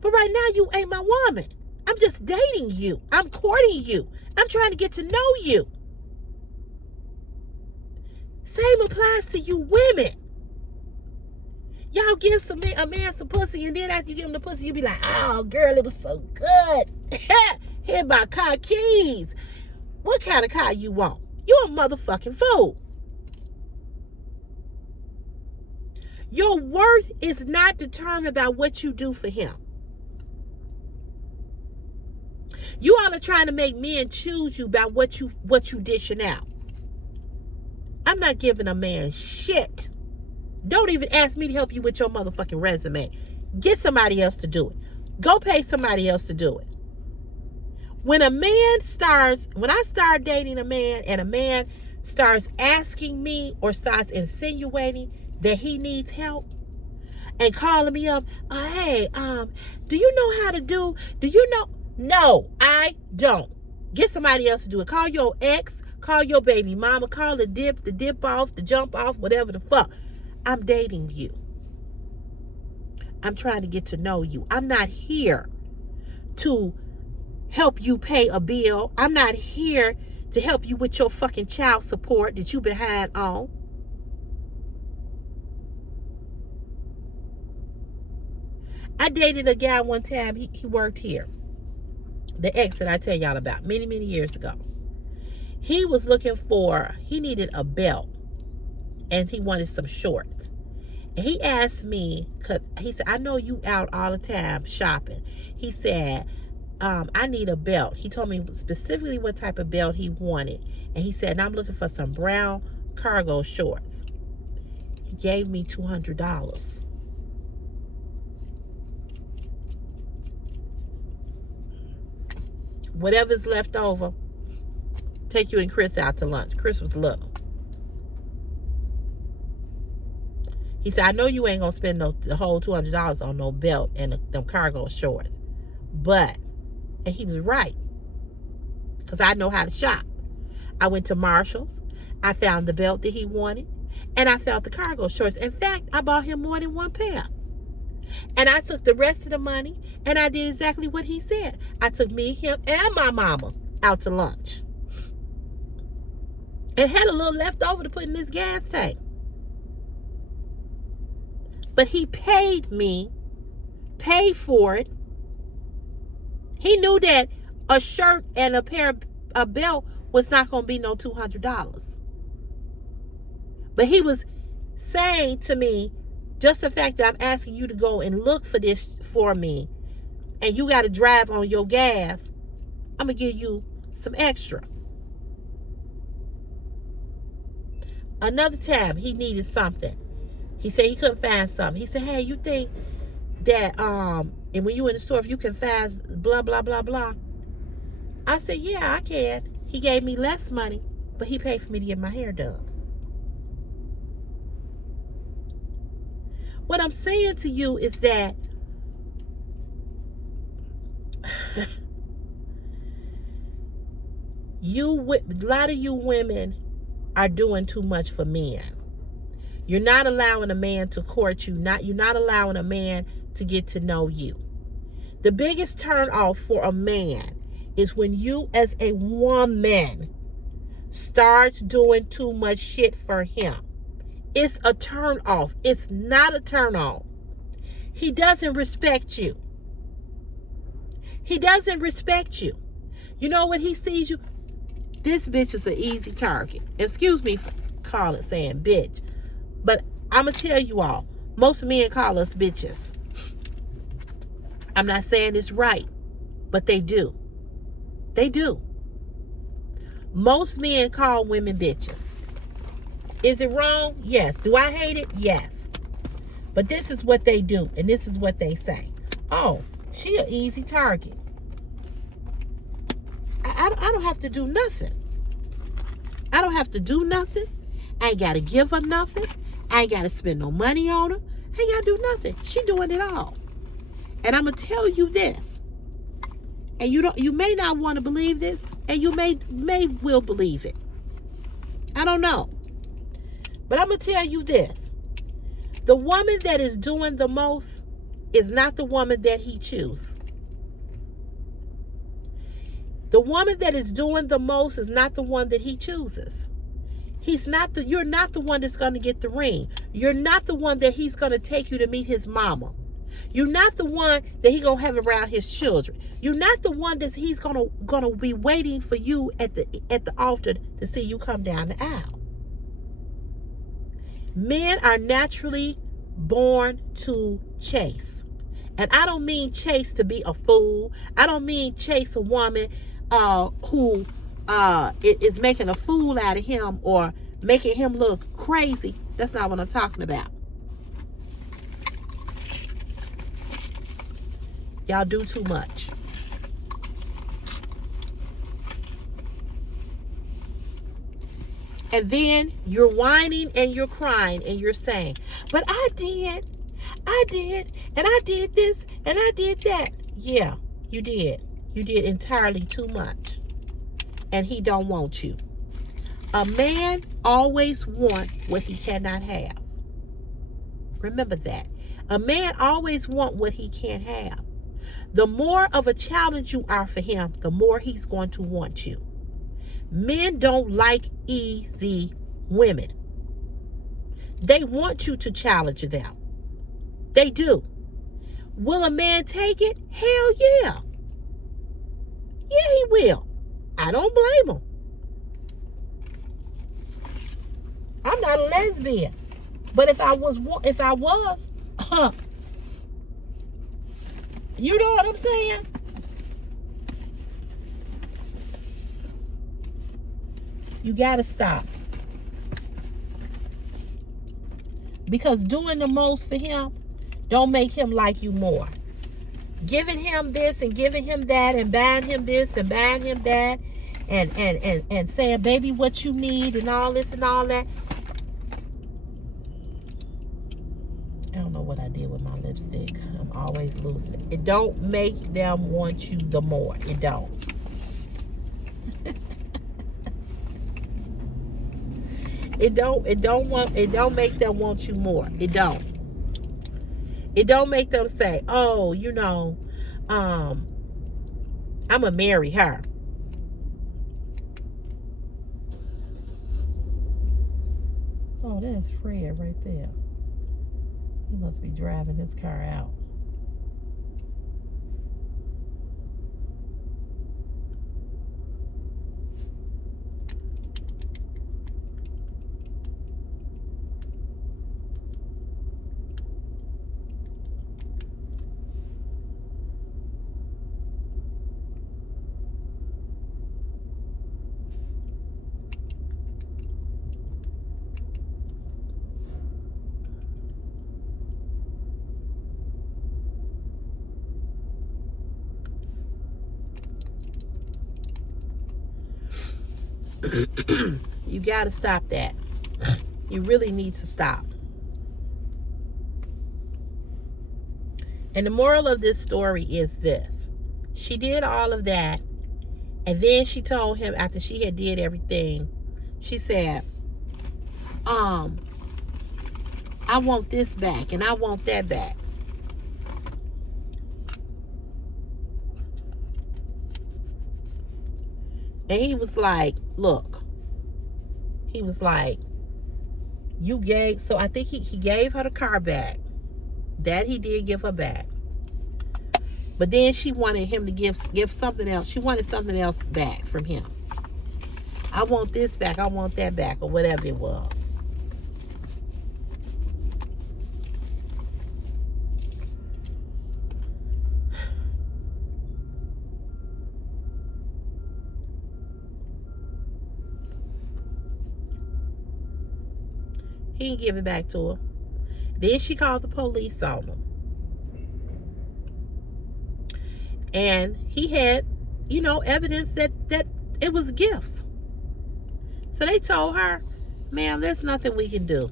But right now, you ain't my woman. I'm just dating you. I'm courting you. I'm trying to get to know you. Same applies to you women. Y'all give a man some pussy, and then after you give him the pussy, you be like, oh, girl, it was so good. Here my car keys. What kind of car you want? You a motherfucking fool. Your worth is not determined by what you do for him. You all are trying to make men choose you by what you dishing out. I'm not giving a man shit. Don't even ask me to help you with your motherfucking resume. Get somebody else to do it. Go pay somebody else to do it. When I start dating a man and a man starts asking me or starts insinuating that he needs help and calling me up, hey, do you know how to do you know? No, I don't. Get somebody else to do it. Call your ex, call your baby mama, call the dip off, the jump off, whatever the fuck. I'm dating you. I'm trying to get to know you. I'm not here to help you pay a bill. I'm not here to help you with your fucking child support that you behind on. I dated a guy one time. He worked here. The ex that I tell y'all about many, many years ago. He needed a belt and he wanted some shorts. And he asked me, he said, I know you out all the time shopping. He said, I need a belt. He told me specifically what type of belt he wanted. And he said, I'm looking for some brown cargo shorts. He gave me $200. Whatever's left over, take you and Chris out to lunch. Chris was little. He said, I know you ain't going to spend the whole $200 on no belt and them cargo shorts. But, and he was right. Because I know how to shop. I went to Marshall's. I found the belt that he wanted. And I found the cargo shorts. In fact, I bought him more than one pair. And I took the rest of the money and I did exactly what he said. I took me, him, and my mama out to lunch. And had a little left over to put in this gas tank. But he paid for it. He knew that a shirt and a belt was not going to be no $200. But he was saying to me, just the fact that I'm asking you to go and look for this for me, and you got to drive on your gas, I'm going to give you some extra. Another time, he needed something. He said he couldn't find something. He said, hey, you think that, and when you in the store, if you can find blah, blah, blah, blah. I said, yeah, I can. He gave me less money, but he paid for me to get my hair done. What I'm saying to you is that a lot of you women are doing too much for men. You're not allowing a man to court you. You're not allowing a man to get to know you. The biggest turn off for a man is when you as a woman starts doing too much shit for him. It's a turn off. It's not a turn on. He doesn't respect you. He doesn't respect you. You know when he sees you, this bitch is an easy target. Excuse me for saying bitch. But I'm going to tell you all, most men call us bitches. I'm not saying it's right, but they do. They do. Most men call women bitches. Is it wrong? Yes. Do I hate it? Yes. But this is what they do, and this is what they say. Oh, she an easy target. I don't have to do nothing. I don't have to do nothing. I ain't got to give her nothing. I ain't got to spend no money on her. I ain't got to do nothing. She doing it all. And I'm going to tell you this. And you may not want to believe this, and you may will believe it. I don't know. But I'm going to tell you this. The woman that is doing the most is not the woman that he chooses. The woman that is doing the most is not the one that he chooses. You're not the one that's going to get the ring. You're not the one that he's going to take you to meet his mama. You're not the one that he's going to have around his children. You're not the one that he's going to be waiting for you at the altar to see you come down the aisle. Men are naturally born to chase. And I don't mean chase to be a fool. I don't mean chase a woman who is making a fool out of him or making him look crazy. That's not what I'm talking about. Y'all do too much. And then you're whining and you're crying and you're saying, but I did, and I did this, and I did that. Yeah, you did. You did entirely too much. And he don't want you. A man always wants what he cannot have. Remember that. A man always wants what he can't have. The more of a challenge you are for him, the more he's going to want you. Men don't like easy women. They want you to challenge them. They do. Will a man take it? Hell yeah. Yeah, he will. I don't blame him. I'm not a lesbian. But if I was, you know what I'm saying? You gotta stop. Because doing the most for him don't make him like you more. Giving him this and giving him that and buying him this and buying him that and saying, baby, what you need and all this and all that. I don't know what I did with my lipstick. I'm always losing it. It don't make them want you the more. It don't. It don't make them want you more. It don't. It don't make them say, oh, you know, I'ma marry her. Oh, that's Fred right there. He must be driving his car out. You got to stop that. You really need to stop. And the moral of this story is this. She did all of that. And then she told him after she had did everything, she said, I want this back and I want that back. And he was like, look, he was like, you gave, so I think he gave her the car back. That he did give her back. But then she wanted him to give something else. She wanted something else back from him. I want this back, I want that back, or whatever it was. He didn't give it back to her. Then she called the police on him. And he had, you know, evidence that it was gifts. So they told her, ma'am, there's nothing we can do.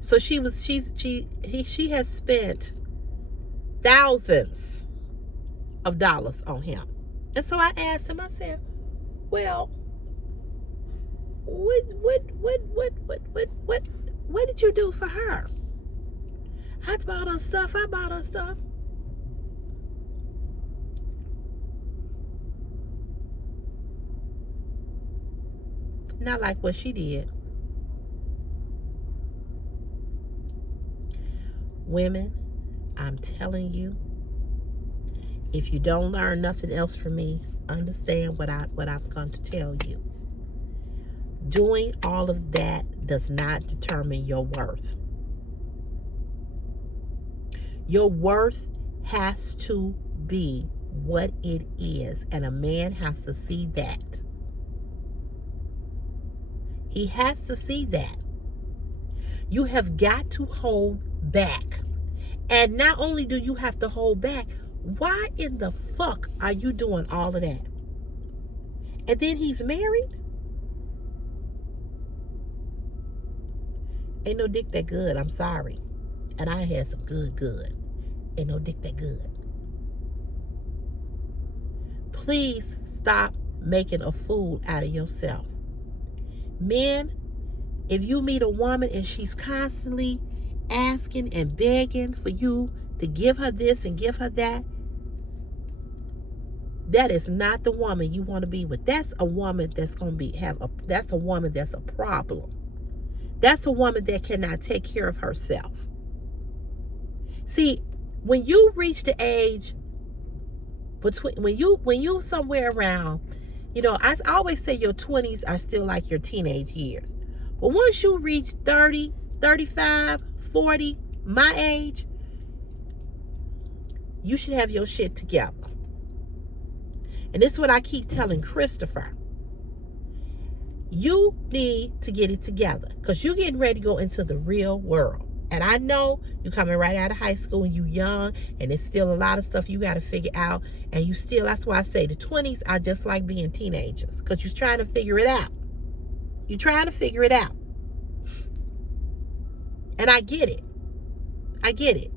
So she has spent thousands of dollars on him. And so I asked him, I said, well, what did you do for her? I bought her stuff. Not like what she did. Women, I'm telling you, if you don't learn nothing else from me, understand what I'm going to tell you. Doing all of that does not determine your worth. Your worth has to be what it is. And a man has to see that. He has to see that. You have got to hold back. And not only do you have to hold back, why in the fuck are you doing all of that? And then he's married? Ain't no dick that good, I'm sorry. And I had some good. Ain't no dick that good. Please stop making a fool out of yourself. Men, if you meet a woman and she's constantly asking and begging for you to give her this and give her that, that is not the woman you want to be with. That's a woman that's going to that's a woman that's a problem. That's a woman that cannot take care of herself. See, when you reach the age between, when you somewhere around, I always say your 20s are still like your teenage years. But once you reach 30, 35, 40, my age, you should have your shit together. And this is what I keep telling Christopher. You need to get it together because you're getting ready to go into the real world. And I know you're coming right out of high school and you're young and there's still a lot of stuff you got to figure out. And that's why I say the 20s are just like being teenagers because you're trying to figure it out. You're trying to figure it out. And I get it. I get it.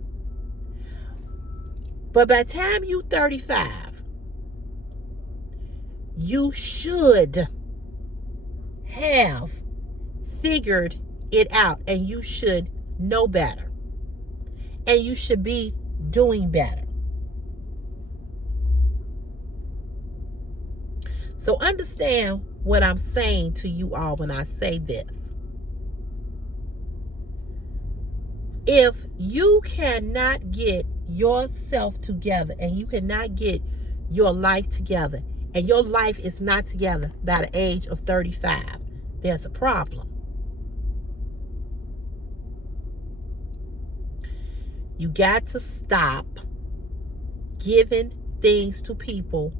But by the time you're 35, you should have figured it out and you should know better. And you should be doing better. So understand what I'm saying to you all when I say this. If you cannot get yourself together and you cannot get your life together and your life is not together by the age of 35, there's a problem. You got to stop giving things to people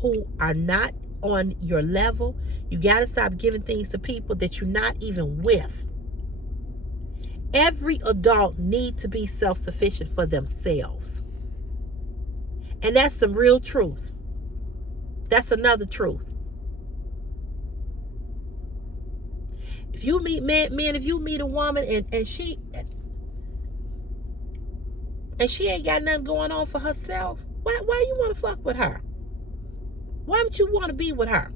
who are not on your level. You got to stop giving things to people that you're not even with. Every adult needs to be self-sufficient for themselves. And that's some real truth. That's another truth. If you meet men, if you meet a woman and she ain't got nothing going on for herself, why you want to fuck with her? Why would you want to be with her?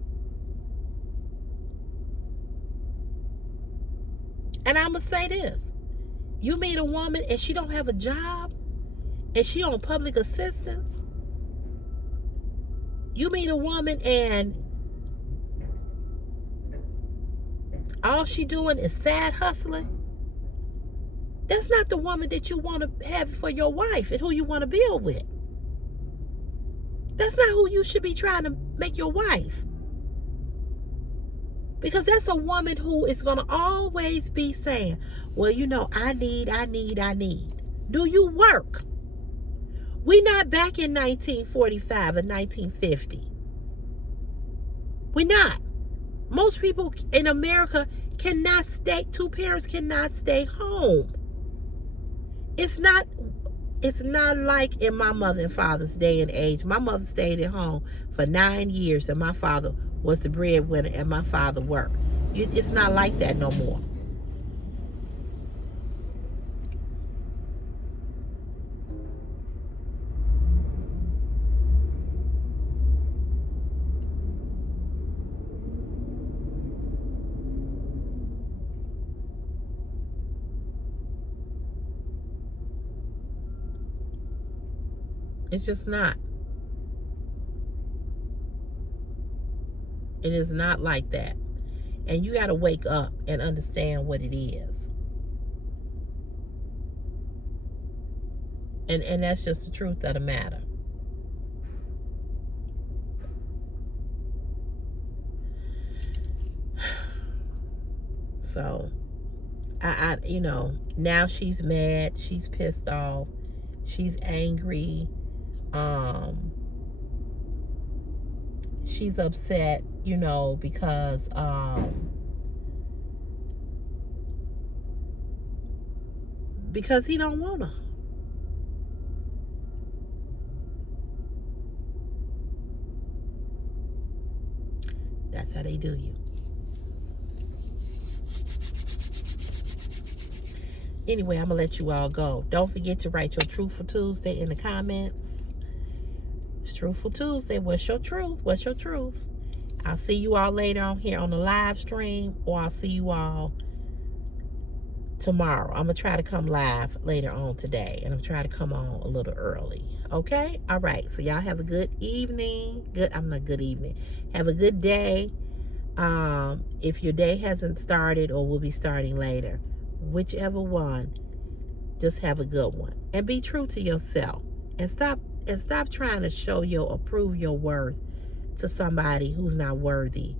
And I'm going to say this. You meet a woman and she don't have a job and she on public assistance. You meet a woman and all she doing is sad hustling. That's not the woman that you want to have for your wife and who you want to build with. That's not who you should be trying to make your wife. Because that's a woman who is going to always be saying, well, I need. Do you work? We not back in 1945 or 1950. We not. Most people in America cannot stay, two parents cannot stay home. It's not like in my mother and father's day and age. My mother stayed at home for 9 years and my father was the breadwinner and my father worked. It's not like that no more. It's just not. It is not like that. And you got to wake up and understand what it is. And that's just the truth of the matter. So, now she's mad. She's pissed off. She's angry. she's upset, you know, because he don't want her. That's how they do you. Anyway, I'm gonna let you all go. Don't forget to write your Truthful Tuesday in the comments. It's Truthful Tuesday. What's your truth? What's your truth? I'll see you all later on here on the live stream, or I'll see you all tomorrow. I'm gonna try to come live later on today, and I'm trying to come on a little early. Okay? All right. So y'all have a good evening. Good evening. Have a good day. If your day hasn't started or will be starting later, whichever one, just have a good one. And be true to yourself. And stop trying to show or prove your worth to somebody who's not worthy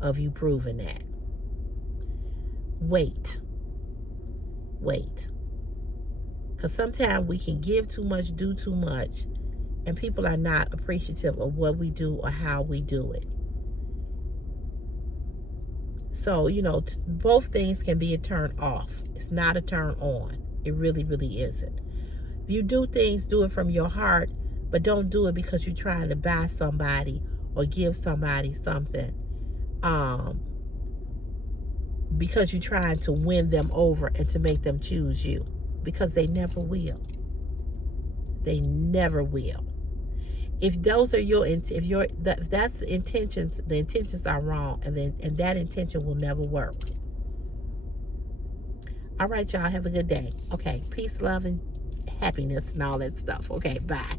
of you proving that. Wait. Because sometimes we can give too much, do too much, and people are not appreciative of what we do or how we do it. So, you know, both things can be a turn off. It's not a turn on. It really, really isn't. If you do things, do it from your heart, but don't do it because you're trying to buy somebody or give somebody something. Because you're trying to win them over and to make them choose you. Because they never will. They never will. If those are if that's the intentions are wrong, and that intention will never work. All right, y'all, have a good day. Okay, peace, love, and happiness and all that stuff. Okay, bye.